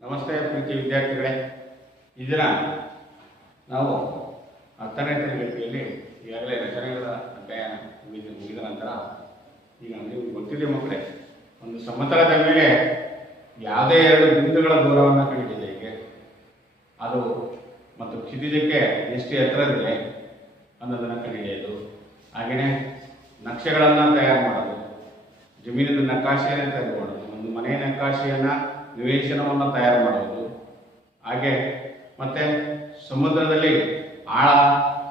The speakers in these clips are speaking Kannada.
ನಮಸ್ತೆ ಪ್ರೀತಿ ವಿದ್ಯಾರ್ಥಿಗಳೇ. ಈ ದಿನ ನಾವು 10ನೇ ತರಗತಿಯಲ್ಲಿ ಈಗಾಗಲೇ ರಚನೆಗಳ ಅಧ್ಯಯನ ಮುಗಿದ ನಂತರ ಈಗ ನೀವು ಗೊತ್ತಿದೆ ಮಕ್ಕಳೇ, ಒಂದು ಸಮತಲದ ಮೇಲೆ ಯಾವುದೇ ಎರಡು ಬಿಂದುಗಳ ದೂರವನ್ನು ಕಂಡಿದೆ ಹೀಗೆ ಅದು ಮತ್ತು ಕ್ಷಿತಿಜಕ್ಕೆ ಎಷ್ಟು ಎತ್ತರವಿದೆ ಅನ್ನೋದನ್ನು ಕಂಡುಹಿಡಿಯೋದು, ಹಾಗೆಯೇ ನಕ್ಷೆಗಳನ್ನು ತಯಾರು ಮಾಡೋದು, ಜಮೀನಿನ ನಕಾಶೆಯನ್ನು ತಯಾರು ಮಾಡೋದು, ಒಂದು ಮನೆಯ ನಕಾಶೆಯನ್ನು ನಿವೇಶನವನ್ನು ತಯಾರು ಮಾಡೋದು, ಹಾಗೆ ಮತ್ತು ಸಮುದ್ರದಲ್ಲಿ ಆಳ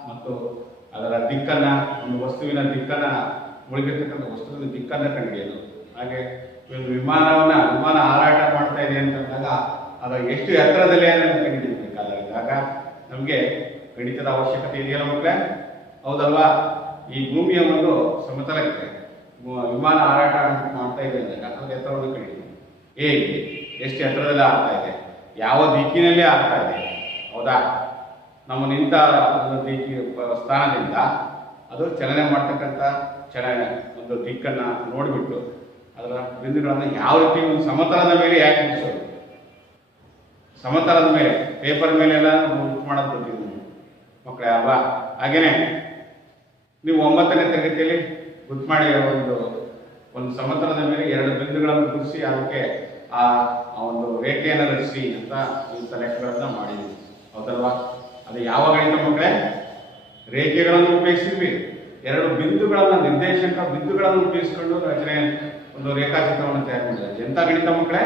ಮತ್ತು ಅದರ ದಿಕ್ಕನ್ನು, ಒಂದು ವಸ್ತುವಿನ ದಿಕ್ಕನ್ನು, ಮುಳುಗಿರ್ತಕ್ಕಂಥ ವಸ್ತುವಿನ ದಿಕ್ಕನ್ನು ಕಂಡುಹಿಡಿಯೋದು, ಹಾಗೆ ಒಂದು ವಿಮಾನ ಹಾರಾಟ ಮಾಡ್ತಾ ಇದೆ ಅಂತಂದಾಗ ಅದು ಎಷ್ಟು ಎತ್ತರದಲ್ಲಿ ಅನ್ನೋದು ಕಂಡುಹಿಡಿಯಬೇಕಾದಾಗ ನಮಗೆ ಗಣಿತದ ಅವಶ್ಯಕತೆ ಇದೆಯಲ್ಲ ಮಕ್ಕಳೇ, ಹೌದಲ್ವಾ? ಈ ಭೂಮಿಯ ಒಂದು ಸಮತಲಕ್ಕೆ ವಿಮಾನ ಹಾರಾಟ ಮಾಡ್ತಾ ಇದೆ ಅಂದಾಗ ಅದು ಎತ್ತರವನ್ನು ಕಂಡುಹಿಡಿಯೋದು, ಹೇಗೆ, ಎಷ್ಟು ಎತ್ತರದಲ್ಲಿ ಆಗ್ತಾ ಇದೆ, ಯಾವ ದಿಕ್ಕಿನಲ್ಲಿ ಆಗ್ತಾ ಇದೆ, ಹೌದಾ? ನಮ್ಮ ನಿಂತ ಸ್ಥಾನದಿಂದ ಅದು ಚಲನೆ ಮಾಡ್ತಕ್ಕಂಥ ಒಂದು ದಿಕ್ಕನ್ನು ನೋಡಿಬಿಟ್ಟು ಅದರ ಬಿಂದುಗಳನ್ನು ಯಾವ ರೀತಿ ಒಂದು ಸಮತಲದ ಮೇಲೆ ಯಾಕೆ ಬಿಡಿಸೋದು, ಸಮತಲದ ಮೇಲೆ ಪೇಪರ್ ಮೇಲೆಲ್ಲ ಬುಕ್ ಮಾಡೋದು ಗೊತ್ತಿದೆ ಮಕ್ಕಳೇ ಅಲ್ವಾ? ಹಾಗೇನೆ ನೀವು 9ನೇ ತರಗತಿಯಲ್ಲಿ ಗುರ್ತು ಮಾಡಿ ಒಂದು ಸಮತಲದ ಮೇಲೆ ಎರಡು ಬಿಂದುಗಳನ್ನು ಗುರುತಿಸಿ ಅದಕ್ಕೆ ಆ ಒಂದು ರೇಖೆಯನ್ನು ರಚಿಸಿ ಅಂತ ಇಂಥ ಲೆಕ್ಕಗಳನ್ನು ಮಾಡಿದ್ವಿ, ಹೌದಲ್ವಾ? ಅದು ಯಾವ ಗಣಿತ ಮಕ್ಕಳೇ? ರೇಖೆಗಳನ್ನು ಉಪಯೋಗಿಸಿದ್ವಿ, ಎರಡು ಬಿಂದುಗಳನ್ನು, ನಿರ್ದೇಶಕ ಬಿಂದುಗಳನ್ನು ಉಪಯೋಗಿಸಿಕೊಂಡು ರಚನೆ ಒಂದು ರೇಖಾಚಿತ್ರವನ್ನು ತಯಾರು ಮಾಡಿದ್ದಾರೆ. ಎಂಥ ಗಣಿತ ಮಕ್ಕಳೇ?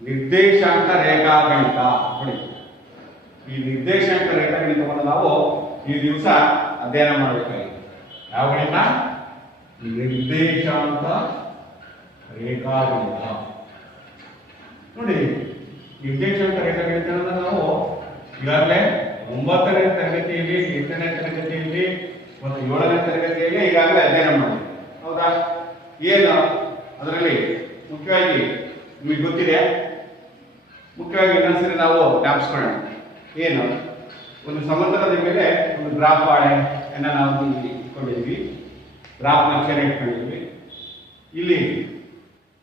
ನಿರ್ದೇಶಾಂಕ ರೇಖಾ ಗಣಿತ. ನೋಡಿ, ಈ ನಿರ್ದೇಶಾಂಕ ರೇಖಾ ಗಣಿತವನ್ನು ನಾವು ಈ ದಿವಸ ಅಧ್ಯಯನ ಮಾಡಬೇಕಾಗಿದೆ. ಯಾವ ಗಣಿತ? ನಿರ್ದೇಶಾಂಕ ರೇಖಾ ಗಣಿತ. ನೋಡಿ, ನಿರ್ದೇಶಾಂಕ ರೇಖಾ ಗಣಿತವನ್ನು ನಾವು ಈಗಾಗಲೇ 9ನೇ ತರಗತಿಯಲ್ಲಿ, 8ನೇ ತರಗತಿಯಲ್ಲಿ ಮತ್ತು 7ನೇ ತರಗತಿಯಲ್ಲಿ ಈಗಾಗಲೇ ಅಧ್ಯಯನ ಮಾಡಿದ್ವಿ, ಹೌದಾ? ಏನು ಅದರಲ್ಲಿ ಮುಖ್ಯವಾಗಿ ನಿಮಗೆ ಗೊತ್ತಿದೆ, ಮುಖ್ಯವಾಗಿ ಇನ್ನೊಂದ್ಸರಿ ನಾವು ಜ್ಞಾಪಿಸ್ಕೊಳ್ಳೋಣ. ಏನು, ಒಂದು ಸಮತಲದ ಮೇಲೆ ಒಂದು ಗ್ರಾಫ್ ಹಾಳೆಯನ್ನು ನಾವು ಇಟ್ಕೊಂಡಿದ್ವಿ, ಗ್ರಾಫ್ ನಕ್ಷೆನ ಇಟ್ಕೊಂಡಿದ್ವಿ. ಇಲ್ಲಿ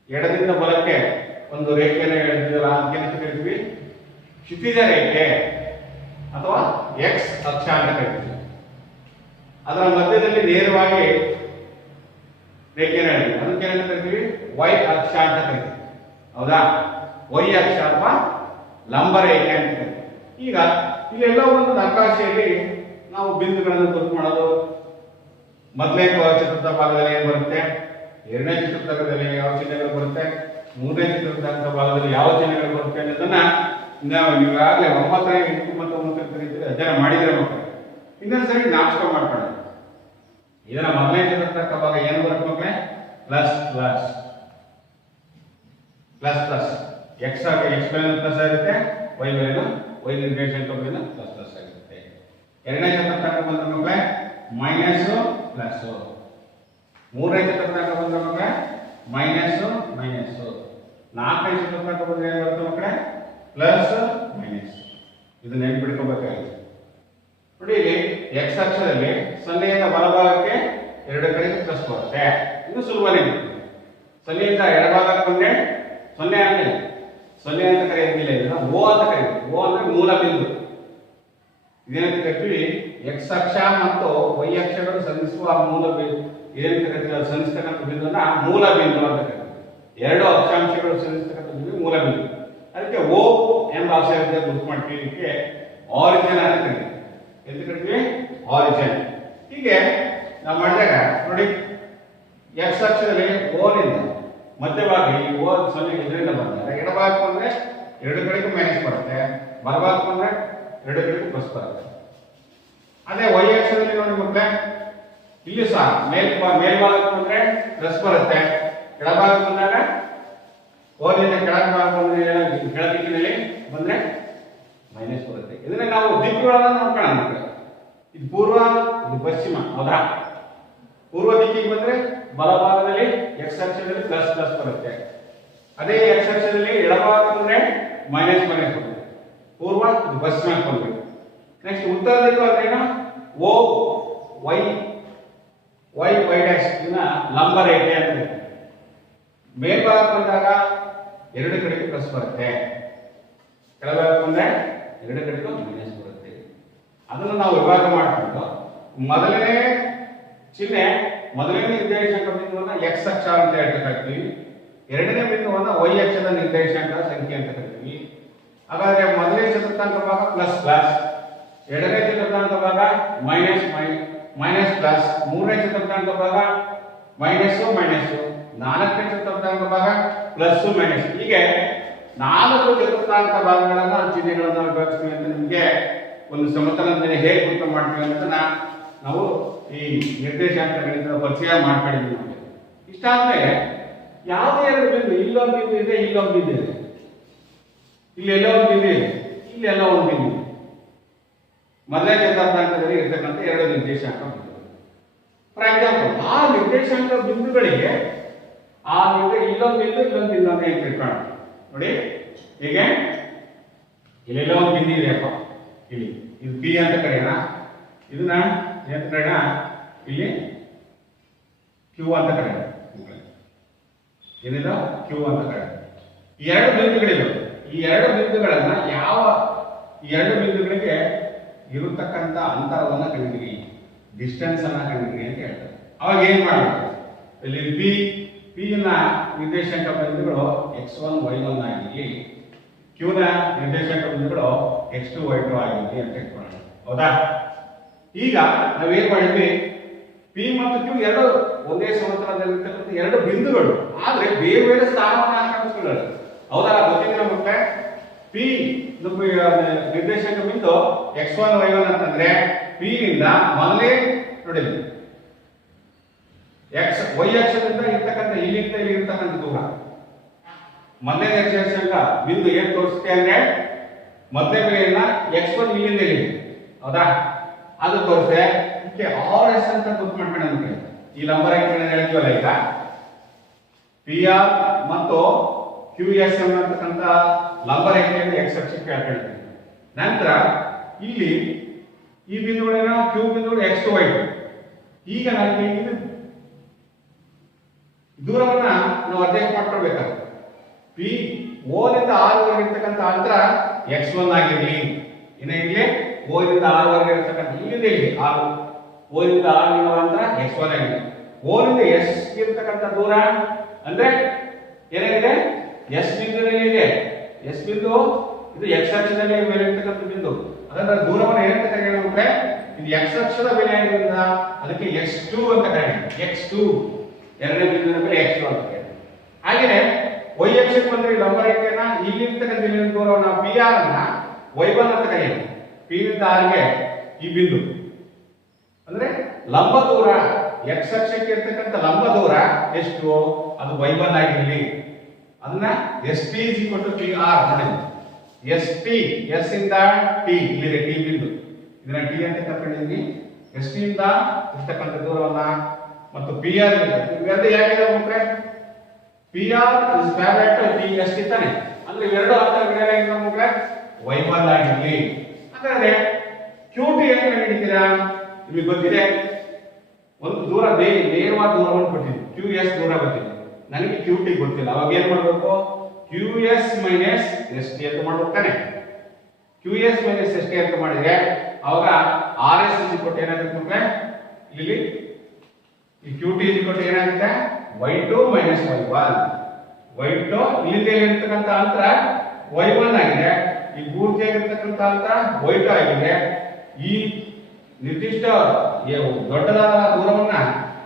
ಎಡದಿಂದ ಬಲಕ್ಕೆ ಒಂದು ರೇಖೆಯನ್ನು ಎಳೆದಿದ್ದಲ್ಲ, ಅದಕ್ಕೆ ಕರಿತೀವಿ ಕ್ಷಿತಿಜ ರೇಖೆ ಅಥವಾ ಎಕ್ಸ್ ಅಕ್ಷ ಅಂತ ಕರಿತೀವಿ. ಅದರ ಮಧ್ಯದಲ್ಲಿ ನೇರವಾಗಿ ರೇಖೆಯನ್ನು ಎಳೆದಿವಿ, ಅದಕ್ಕೆ ಏನಂತ ಕರಿತೀವಿ? ವೈ ಅಕ್ಷ ಅಂತ ಕರಿತೀವಿ, ಹೌದಾ? ವೈ ಅಕ್ಷ ಅಥವಾ ಲಂಬ ರೇಖೆ ಅಂತ ಕರಿತೀವಿ. ಈಗ ಇಲ್ಲೆಲ್ಲ ಒಂದು ನಕಾಶೆಯಲ್ಲಿ ನಾವು ಬಿಂದುಗಳನ್ನು ಗುರುತು ಮಾಡೋದು. ಮೊದಲನೇ ಚತುರ್ಥ ಭಾಗದಲ್ಲಿ ಏನು ಬರುತ್ತೆ, ಎರಡನೇ ಚತುರ್ಥದಲ್ಲಿ ಯಾವ ಚಿಹ್ನೆಗಳು ಬರುತ್ತೆ, ಮೂರನೇ ಚತುರ್ಥ ಭಾಗದಲ್ಲಿ ಯಾವ ಚಿಹ್ನೆಗಳು ಬರುತ್ತೆ ಅನ್ನೋದನ್ನ ನಾವು ಈಗಾಗಲೇ 9ನೇ, 8 ಮತ್ತು 9ನೇ ತರಗತಿಯಲ್ಲಿ ಅಧ್ಯಯನ ಮಾಡಿದ್ರೆ ಮಕ್ಕಳು ಇನ್ನೊಂದ್ಸರಿ ಜ್ಞಾಪಕ ಮಾಡ್ಕೊಳ್ಳೋಣ. ಇದನ್ನ ಮೊದಲನೇ ಚತುರ್ಥ ಭಾಗ ಏನು ಬರುತ್ತೆ ಮಕ್ಕಳೇ? Plus plus plus plus X ಬೆಲೆ ಪ್ಲಸ್ ಆಗುತ್ತೆ, ವೈ ಬೆಲೆನು ವೈ ನಿರ್ದೇಶಾಂಕ ಬೆಲೆನು ಪ್ಲಸ್ ಪ್ಲಸ್ ಆಗಿರುತ್ತೆ. ಎರಡನೇ ಚತುರ್ಥಾಂಕ ಬಂದ ಮಕ್ಕಳೇ ಮೈನಸ್ ಪ್ಲಸ್, ಮೂರನೇ ಚತುರ್ಥಾಂಕ ಬಂದ ಮಕ್ಕಳೇ ಮೈನಸ್ ಮೈನಸ್, ನಾಲ್ಕನೇ ಚತುರ್ಥಾಂಕ ಬಂದ್ರೆ ಏನು ಬರುತ್ತೆ ಮಕ್ಕಳೇ? Plus minus. ಇದು ನೆನ್ಪಿಟ್ಕೋಬೇಕಾಗಿದೆ. ನೋಡಿ, ಇಲ್ಲಿ ಎಕ್ಸ್ ಅಕ್ಷದಲ್ಲಿ 0ಯಿಂದ ಬಲಭಾಗಕ್ಕೆ ಎರಡು ಕಡೆಗೆ ಪ್ಲಸ್ ಬರುತ್ತೆ, ಇದು ಸುಲಭನೇ. 0ಯಿಂದ ಎಡಭಾಗಕ್ಕೆ ಬಂದ್ರೆ 0 ಆಗಲಿಲ್ಲ, 0 ಅಂತ ಕರೆಯೋದಿಲ್ಲ, ಇದನ್ನ ಓ ಅಂತ ಕರೀತೀವಿ. ಓ ಅಂದ್ರೆ ಮೂಲ ಬಿಂದು. ಇದೇನಂತ ಕರಿತೀವಿ? ಎಕ್ಸ್ ಅಕ್ಷ ಮತ್ತು ವೈ ಅಕ್ಷಗಳು ಸಂಧಿಸುವ ಮೂಲ ಬಿಂದು, ಏನಂತ ಕರಿತೀವಿ? ಸಂಧಿಸ್ತಕ್ಕಂಥ ಬಿಂದುವನ್ನ ಮೂಲ ಬಿಂದು ಅಂತ ಕರಿತೀವಿ. ಎರಡು ಅಕ್ಷಾಂಶಗಳು ಸಂಧಿಸ್ತಕ್ಕಂಥ ಬಿಂದು ಮೂಲ ಬಿಂದು. ಅದಕ್ಕೆ ಓ ಎಂಬ ಅಕ್ಷರದಿಂದ ಗುರುತು ಮಾಡ್ಕೊಳ್ಳಿಕ್ಕೆ ಆರಿಜಿನ್ ಅಂತ ಕರಿತೀವಿ. ಎಂತ ಕರಿತೀವಿ? ಆರಿಜಿನ್. ಹೀಗೆ ನಾವು ಮಾಡಿದಾಗ ನೋಡಿ, ಎಕ್ಸ್ ಅಕ್ಷದಲ್ಲಿ ಓನಿಂದ ಮಧ್ಯಭಾಗ ಈ ಓ 0 ಇದರಿಂದ ಬಂದಾಗ ಎಡಭಾಗಕ್ಕೆ ಬಂದ್ರೆ ಎರಡು ಕಡೆಗೂ ಮೈನಸ್ ಬರುತ್ತೆ, ಬಲಭಾಗಕ್ಕೆ ಬಂದ್ರೆ ಎರಡು ಕಡೆಗೂ ಪ್ಲಸ್ ಬರುತ್ತೆ. ಅದೇ ವೈ ಅಕ್ಷದಲ್ಲಿ ನೋಡಿ ಮಕ್ಕಳೇ, ಇಲ್ಲಿ ಸಹ ಮೇಲ್ಭಾಗಕ್ಕೆ ಬಂದ್ರೆ ಪ್ಲಸ್ ಬರುತ್ತೆ, ಕೆಳಭಾಗಕ್ಕೆ ಬಂದಾಗ ಓನಿಂದ ಕೆಳಭಾಗ ಬಂದ್ರೆ ಕೆಳದಿಕ್ಕಿನಲ್ಲಿ ಬಂದ್ರೆ ಮೈನಸ್ ಬರುತ್ತೆ. ಇದನ್ನ ನಾವು ದಿಕ್ಕುಗಳನ್ನ ನೋಡ್ಕೊಳ್ಳೋಣ. ಇದು ಪೂರ್ವ, ಇದು ಪಶ್ಚಿಮ, ಹೌದಾ? ಪೂರ್ವ ದಿಕ್ಕಿಗೆ ಬಂದ್ರೆ ಬಲಭಾಗದಲ್ಲಿ ಎಕ್ಸ್ ಅಕ್ಷದಲ್ಲಿ ಪ್ಲಸ್ ಪ್ಲಸ್ ಬರುತ್ತೆ, ಅದೇ ಎಕ್ಸ್ ಅಕ್ಷದಲ್ಲಿ ಎಡಭಾಗ ಬಂದ್ರೆ ಮೈನಸ್ ಮೈನಸ್ ಬರುತ್ತೆ. ಪೂರ್ವ, ಇದು ಪಶ್ಚಿಮಕ್ಕೆ ಬಂದ್ಬೇಕು. ನೆಕ್ಸ್ಟ್ ಉತ್ತರ ದಿಕ್ಕು ಅಂದ್ರೆ ಏನು? ಓ ವೈ ವೈ ವೈ ಡ್ಯಾಶ್ ಇದನ್ನ ಲಂಬ ರೇಖೆ ಅಂತ. ಮೇಲ್ಭಾಗ ಬಂದಾಗ ಎರಡು ಕಡೆಗೆ ಪ್ಲಸ್ ಬರುತ್ತೆ, ಕೆಳಭಾಗ ಬಂದ್ರೆ ಎರಡು ಕಡೆಗೂ ಮೈನಸ್ ಬರುತ್ತೆ. ಅದನ್ನು ನಾವು ವಿಭಾಗ ಮಾಡಿಕೊಂಡು ಮೊದಲನೇ ಚಿಹ್ನೆ ಮೊದಲನೇ ನಿರ್ದೇಶಾಂಕ ಬಿಂದುವನ್ನು x ಅಕ್ಷ ಅಂತ ಹೇಳ್ತೀವಿ. ಎರಡನೇ ಬಿಂದುವನ್ನು y ಅಕ್ಷದ ನಿರ್ದೇಶಾಂಕ ಸಂಖ್ಯೆ ಅಂತ ಕರಿತೀವಿ. ಹಾಗಾದ್ರೆ ಮೊದಲನೇ ಚತುರ್ಥಾಂಕ ಭಾಗ ಪ್ಲಸ್ ಪ್ಲಸ್, ಎರಡನೇ ಚತುರ್ಥಾಂಕ ಭಾಗ ಮೈನಸ್ ಮೈನಸ್ ಪ್ಲಸ್, ಮೂರನೇ ಚತುರ್ಥಾಂಕ ಭಾಗ ಮೈನಸ್ ಮೈನಸ್, ನಾಲ್ಕನೇ ಚತುರ್ಥಾಂಕ ಭಾಗ ಪ್ಲಸ್ ಮೈನಸ್. ಹೀಗೆ 4 ಚತುರ್ಥಾಂಕ ಭಾಗಗಳನ್ನ ಚಿಹ್ನೆಗಳನ್ನು ಉಪಯೋಗಿಸ್ತೀವಿ ಅಂತ ನಿಮಗೆ ಒಂದು ಸಮತಲದಲ್ಲಿ ಹೇಗೆ ಗುರುತು ಮಾಡ್ತೀವಿ ಅಂತ ನಾವು ಈ ನಿರ್ದೇಶಾಂಕ ಗಣಿತದ ಪರಿಚಯ ಮಾಡ್ಕೊಂಡಿದ್ದೀವಿ. ಇಷ್ಟಾದ್ಮೇಲೆ ಯಾವುದೇ ಎರಡು ಬಿಂದು ಇಲ್ಲೊಂದು ಬಿಂದು ಇದೆ, ಇಲ್ಲೊಂದು ಬಿಂದು ಇದೆ, ಇಲ್ಲಿ ಎಲ್ಲೋ ಒಂದು ಬಿಂದು ಇದೆ, ಇಲ್ಲಿ ಎಲ್ಲೋ ಒಂದು ಬಿಂದು ಇದೆ. ಮೊದಲನೇ ಚತುರ್ಥಾಂಕದಲ್ಲಿ ಇರ್ತಕ್ಕಂಥ ಎರಡು ನಿರ್ದೇಶಾಂಕ ಬಿಂದುಗಳು. ಫಾರ್ ಎಕ್ಸಾಂಪಲ್ ಆ ನಿರ್ದೇಶಾಂಕ ಬಿಂದುಗಳಿಗೆ ಇಲ್ಲೊಂದು ಬಿಂದು ಇಲ್ಲೊಂದು ಬಿಂದು ಅಂತ ಏನು ತಿಳ್ಕೊಳ್ಳೋಣ ನೋಡಿ. ಹೀಗೆ ಇಲ್ಲೆಲ್ಲೋ ಒಂದು ಬಿಂದು ಇದೆಯಪ್ಪ, ಇಲ್ಲಿ ಇದು ಪಿ ಅಂತ ಕರೆಯೋಣ, ಇದನ್ನ ಏನು ಕರೆಯೋಣ, ಇಲ್ಲಿ ಕ್ಯೂ ಅಂತ ಕರೆಯೋಣ, ಏನಿಲ್ಲ ಕ್ಯೂ ಅಂತ ಕರೆಯೋಣ. ಈ ಎರಡು ಬಿಂದುಗಳಿವೆ. ಈ ಎರಡು ಬಿಂದುಗಳನ್ನ ಈ ಎರಡು ಬಿಂದುಗಳಿಗೆ ಇರತಕ್ಕಂಥ ಅಂತರವನ್ನು ಕಂಡುಹಿಡಿ, ಡಿಸ್ಟೆನ್ಸ್ ಅನ್ನ ಕಂಡುಹಿಡಿ ಅಂತ ಹೇಳ್ತಾರೆ. ಅವಾಗ ಏನ್ ಮಾಡಬೇಕು, ಇಲ್ಲಿ ಪಿ ನ ನಿರ್ದೇಶಾಂಕ ಬಿಂದುಗಳು x1 y1 ಆಗಿರಲಿ, q ನ ನಿರ್ದೇಶಾಂಕ ಬಿಂದುಗಳು x2 y2 ಆಗಿರಲಿ ಅಂತ ಇಟ್ಕೊಳ್ಳೋಣ. ಹೌದಾ? ಈಗ ನಾವೇನ್ ಮಾಡಿದ್ವಿ, ಪಿ ಮತ್ತು ಕ್ಯೂ ಎರಡು ಒಂದೇ ಸಮತಲದಲ್ಲಿರ್ತಕ್ಕಂಥ ಎರಡು ಬಿಂದುಗಳು, ಆದ್ರೆ ಬೇರೆ ಬೇರೆ ಸ್ಥಾನವನ್ನು ಆಕ್ರಮಿಸಿಕೊಳ್ಳೋದು. ಹೌದಾ? ಗೊತ್ತಿದ್ರೆ ಮತ್ತೆ ಪಿ ನಿರ್ದೇಶಾಂಕ ಬಿಂದು x1 y1 ಅಂತಂದ್ರೆ ಪಿ ನಿಂದ ಮೊದಲೇ ನೋಡಿ y ಅಕ್ಷದಿಂದ ಇರ್ತಕ್ಕಂಥ ಇಲ್ಲಿಂದ ಇಲ್ಲಿ ಇರ್ತಕ್ಕಂಥ ದೂರ, ಮೊದಲನೇ ನಿರ್ದೇಶಾಂಕ ಬಿಂದು ಏನ್ ತೋರಿಸುತ್ತೆ ಅಂದ್ರೆ ಮೊದಲನೇ ಬೆಲೆಯನ್ನ x1 ಇಲ್ಲಿಂದ ಇಲ್ಲಿ, ಹೌದಾ? ಅದು ತೋರಿಸುತ್ತೆ. ಇದಕ್ಕೆ RS ಅಂತ ಗುರುತು ಮಾಡ್ಕೊಂಡು ಈ ನಂಬರ್ ಹೇಳ್ತೀವಲ್ಲ, ಈಗ PR ಮತ್ತು QSM ಅಂತಕ್ಕಂಥ ಲಂಬ ರೇಖೆಯನ್ನು x ಅಕ್ಷಕ್ಕೆ ಹಾಕೊಂಡಿದ್ದೀವಿ. ನಂತರ ಇಲ್ಲಿ ಈ ಬಿಂದುಗಳನ್ನ Q ಬಿಂದುಗಳು x2 y2. ಈಗ ನನಗೆ ಇದು ದೂರವನ್ನ ನಾವು ಅಡ್ಜಸ್ಟ್ ಮಾಡ್ಕೊಳ್ಬೇಕಾಗುತ್ತೆ. ಪಿ ಓ ನಿಂದ ಆರ್ ವರೆಗೆ ಇರ್ತಕ್ಕಂಥ ಅಂತರ x1 ಆಗಿರಲಿ, ಇನ್ನು ಇಲ್ಲಿ ಓ ನಿಂದ ಆರ್ ವರೆಗೆ ಇರ್ತಕ್ಕಂಥ ಇಲ್ಲಿಂದ ಇಲ್ಲಿ ಆರು, ಓ ನಿಂದ ಆರ್ ನಿಂದ ಅಂತರ x1 ಆಗಿದೆ. ಓ ನಿಂದ ಎಸ್ ಇರ್ತಕ್ಕಂಥ ದೂರ ಅಂದ್ರೆ ಏನಾಗಿದೆ, ಎಸ್ ಬಿಂದುವಿನಲ್ಲಿ ಇದೆ. ಎಸ್ ಬಿಂದು ಇದು x ಅಕ್ಷದಲ್ಲಿ ಮೇಲೆ ಇರ್ತಕ್ಕಂಥ ಬಿಂದು, ಅದರ ದೂರವನ್ನು ಏನಂತ ಕರೆಯೋಣ, ಇದು x ಅಕ್ಷದ ಬೆಲೆ ಆಗಿರೋದ್ರಿಂದ ಅದಕ್ಕೆ x2 ಅಂತ ಕರೆಯೋಣ. x2 ಎರಡನೇ ಬಿಂದುವಿನ ಬೆಲೆ x2 ಅಂತ ಕರೆಯೋಣ. ಹಾಗೆಯೇ y ಅಕ್ಷಕ್ಕೆ ಬಂದ್ರೆ ಲಂಬ ರೇಖೆಯನ್ನ ಇಲ್ಲಿರ್ತಕ್ಕಂಥ ಇಲ್ಲಿನ ದೂರವನ್ನು PR ಅನ್ನ y1 ಅಂತ ಕರೆಯೋಣ. P ನಿಂದ R ಗೆ ಈ ಬಿಂದು ಅಂದ್ರೆ ಲಂಬ ದೂರ, x ಅಕ್ಷಕ್ಕೆ ಇರ್ತಕ್ಕಂಥ ಲಂಬ ದೂರ ಎಷ್ಟು, ಅದು y1 ಆಗಿರಲಿ. ಅದನ್ನ SP PR ನೋಡಿ. SP S ಇಂದ T ಇಲ್ಲಿದೆ, T ಬಿಂದು, ಇದನ್ನ T ಅಂತ ಕರ್ಕೊಂಡಿದ್ದೀನಿ. SP ಇಂದ ಇರ್ತಕ್ಕಂಥ ದೂರವನ್ನ ಮತ್ತು PR ಇವೆರಡು ಯಾಕಿದೆ ಅಂದ್ರೆ PR is parallel to PS ತಾನೆ, ಅಂದ್ರೆ ಇವೆರಡು ಅಂತರಗಳೇನಾಗಿದೆ ಅಂದ್ರೆ y1 ಆಗಿರಲಿ. ಹಾಗಾದ್ರೆ QT ಅಂತ ಹಿಡಿತೀರಾ, ನಿಮಗೆ ಗೊತ್ತಿದೆ ಒಂದು ದೂರ ನೇರವಾದ ದೂರವನ್ನು ಕೊಟ್ಟಿದ್ದೀನಿ, QS ದೂರ ಗೊತ್ತಿದೆ, ನನಗೆ QT ಗೊತ್ತಿಲ್ಲ. ಅವಾಗ ಏನ್ ಮಾಡಬೇಕು, QS ಮೈನಸ್ ST ಅಂತ ಮಾಡ್ಬೇಕಾನೆ. QS ಮೈನಸ್ ST ಅಂತ ಮಾಡಿದ್ರೆ ಅವಾಗ RS ಏನಾಗುತ್ತೆ, ಇಲ್ಲಿ ಈ QT ಏನಾಗುತ್ತೆ, y2 ಮೈನಸ್ y1. y2 ಇಲ್ಲಿಂದ ಇರ್ತಕ್ಕಂಥ ಅಂತರ y1 ಆಗಿದೆ, ಈ ಪೂರ್ತಿಯಾಗಿರ್ತಕ್ಕಂಥ ಅಂತರ y2 ಆಗಿದೆ. ಈ ನಿರ್ದಿಷ್ಟ ದೊಡ್ಡದಾದ ದೂರವನ್ನ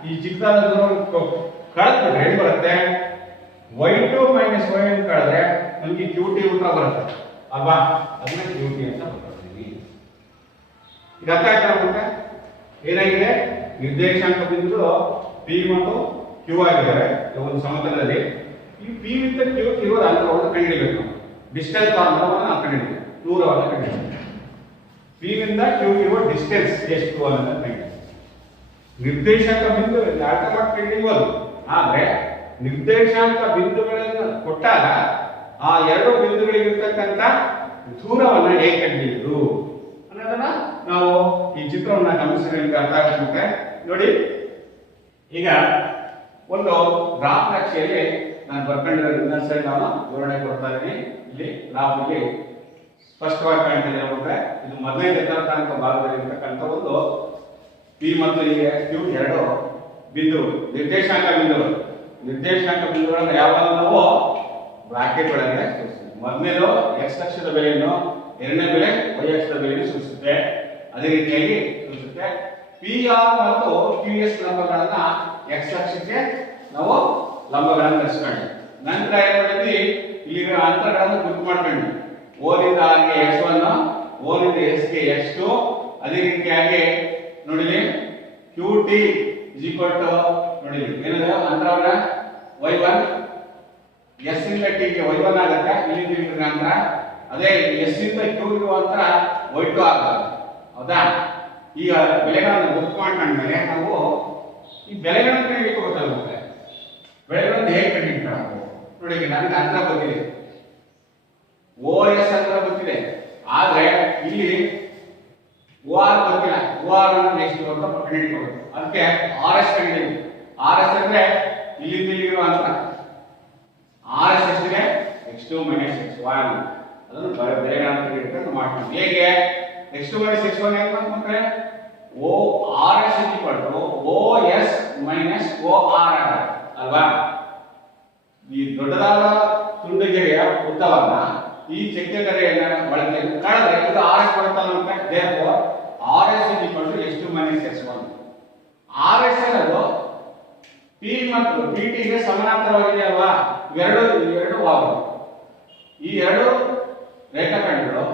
ಈ ಚಿಕ್ಕದಾದ ದೂರವನ್ನು ಕಳೆದ್ಬಿಟ್ರೆ ಏನು ಬರುತ್ತೆ, y2 ಮೈನಸ್ y1 ಕಳೆದ್ರೆ ನಮಗೆ QT ಉತ್ತರ ಬರುತ್ತೆ ಅಲ್ವಾ? ಅದನ್ನ QT ಅಂತ ಬರ್ಕೊಳ್ತೀವಿ. ಈಗ ಅರ್ಥ ಆಯ್ತಾ ಮತ್ತೆ ಏನಾಗಿದೆ, ನಿರ್ದೇಶಾಂಕ ಬಿಂದುಗಳು P ಮತ್ತು Q ಆಗಿದ್ದಾರೆ ಒಂದು ಸಮತಲದಲ್ಲಿ. ಈ P ನಿಂದ Q ಇರುವ ಅಂತರವನ್ನು ಕಂಡುಹಿಡಿಯಬೇಕು. ಡಿಸ್ಟೆನ್ಸ್ ಫಾರ್ಮುಲಾವನ್ನು ನಾವು ಕಂಡುಹಿಡಿಯಬೇಕು, ದೂರವನ್ನು ಕಂಡುಹಿಡಿಯಬೇಕು. P ನಿಂದ Q ಇರುವ ಡಿಸ್ಟೆನ್ಸ್ ಎಷ್ಟು ಅನ್ನೋದನ್ನು ಕಂಡುಹಿಡಿಯಬೇಕು. ನಿರ್ದೇಶಾಂಕ ಬಿಂದು ಅರ್ಥ ಮಾಡ್ಕೊಂಡಿರ್ಬೋದು, ಆದ್ರೆ ನಿರ್ದೇಶಾಂಕ ಬಿಂದುಗಳನ್ನು ಕೊಟ್ಟಾಗ ಆ ಎರಡು ಬಿಂದುಗಳಿಗಿರ್ತಕ್ಕಂಥ ದೂರವನ್ನ ಹೇಗೆ ಕಂಡುಹಿಡಿಯುವುದು ಅನ್ನೋದನ್ನ ನಾವು ಈ ಚಿತ್ರವನ್ನ ಗಮನಿಸಿದ್ರೆ ನಿಮ್ಗೆ ಅರ್ಥ ಆಗುತ್ತೆ ನೋಡಿ. ಈಗ ಒಂದು ಗ್ರಾಫ್ ನಕ್ಷೆಯಲ್ಲಿ ನಾನು ಬರ್ಕೊಂಡಿರೋ ಇನ್ನೊಂದು ಸೈಡ್ ನಾನು ವಿವರಣೆ ಕೊಡ್ತಾ ಇದ್ದೀನಿ. ಇಲ್ಲಿ ಗ್ರಾಫ್ ಅಲ್ಲಿ ಸ್ಪಷ್ಟವಾಗಿ ಕಾಣ್ತಿದೆ ನಮಗೆ. ಇದು ಮೊದಲನೇ ಚತುರ್ಥಾಂಕ ಭಾಗದಲ್ಲಿ ಇರತಕ್ಕಂಥ ಒಂದು ಪಿ ಮತ್ತು ಕ್ಯೂ ಎರಡು ಬಿಂದು ನಿರ್ದೇಶಾಂಕ ಬಿಂದುಗಳು. ನಿರ್ದೇಶಾಂಕ ಬಿಂದುಗಳನ್ನು ಯಾವಾಗ ನಾವು ಬ್ರಾಕೆಟ್ ಒಳಗಡೆ ಸೂಚಿಸ್ತೀವಿ. ಮೊದಲನೇದು ಎಕ್ಸ್ ಅಕ್ಷದ ಬೆಲೆಯನ್ನು, ಎರಡನೇ ಬೆಲೆ ವೈ ಅಕ್ಷದ ಬೆಲೆಯನ್ನು ಸೂಚಿಸುತ್ತೆ. ಅದೇ ರೀತಿಯಾಗಿ ಸೂಚಿಸುತ್ತೆ. ಪಿ ಆರ್ ಮತ್ತು ಕ್ಯೂ ಎಸ್ ಲಂಬಗಳನ್ನ ಎಕ್ಸ್ ಅಕ್ಷಕ್ಕೆ ನಾವು ಲಂಬಗಳನ್ನು ರಚಿಸ್ಕೊಂಡ್ವಿ. ನಂತರ ಏನ್ ಮಾಡಿದ್ವಿ, ಇಲ್ಲಿ ಅಂತರಗಳನ್ನು ಗುರುತು ಮಾಡ್ಕೊಂಡ್ವಿ. ಓ ನಿಂದ ಆರ್ ಗೆ x1, ಓ ನಿಂದ ಎಸ್ ಗೆ x2. ಅದೇ ರೀತಿಯಾಗಿ ನೋಡಿಲಿ QT ನೋಡಿಲಿ ಏನದ ಅಂತರವನ್ನ y1, s ಇಂದ t ಗೆ y1 ಆಗುತ್ತೆ. ಇಲ್ಲಿ ನಂತರ ಅದೇ s ಇಂದ q ಇರುವ ಅಂತರ y2 ಆಗುತ್ತೆ. ಹೌದಾ? ಈಗ ಬೆಲೆಗಳನ್ನು ಗುರುತು ಮಾಡ್ಕೊಂಡ್ಮೇಲೆ ನಾವು ಈ ಬೆಲೆಗಳನ್ನು ಕಂಡುಹಿಡಿಯಕ್ಕೆ ಗೊತ್ತಾಗುತ್ತೆ. ಬೆಲೆಗಳನ್ನು ಹೇಗೆ ಕಂಡುಹಿಡಿಯಬೇಕು ನೋಡಿ. ಈಗ ನನಗೆ ಅಂತರ ಗೊತ್ತಿದೆ, OS ಅಂತರ ಗೊತ್ತಿದೆ, ಆದ್ರೆ ಇಲ್ಲಿ OR ಗೊತ್ತಿಲ್ಲ. OR ಅನ್ನು ಎಷ್ಟು ಅಂತ ಕಂಡುಹಿಡಿಯಬೇಕು. ಅದಕ್ಕೆ RS ಕಂಡುಹಿಡಿಯಬೇಕು. RS ಅಂದ್ರೆ ಇಲ್ಲಿಂದ ಇಲ್ಲಿರುವ ಅಂತರ. RS ಎಷ್ಟಿದೆ? x2 x1. ಅದನ್ನು ಬೆಲೆಗಳನ್ನು ಕಂಡುಹಿಡಿಯಕ್ಕೆ ಮಾಡ್ತೀವಿ. ಹೇಗೆ? x2 x1 ಏನು ಮಾಡ್ಕೊಂಡ್ರೆ ORS OS OR ಅಲ್ವಾ? ಈ ದೊಡ್ಡದಾದ ತುಂಡುಗೆರೆಯ ಉದ್ದವನ್ನ ಈ ಚಕ್ರಗೆರೆಯನ್ನ ಬಳಕೆ ಕಳೆದ್ರೆ ಇದು RS ಬರುತ್ತಲ್ಲ ಅಂತ. therefore RS x2 x1. RS ಅನ್ನೋದು P ಮತ್ತು PT ಗೆ ಸಮಾನಾಂತರವಾಗಿದೆ ಅಲ್ವಾ? ಇವೆರಡು ವಾಹು. ಈ ಎರಡು ರೇಖಾಖಂಡಗಳು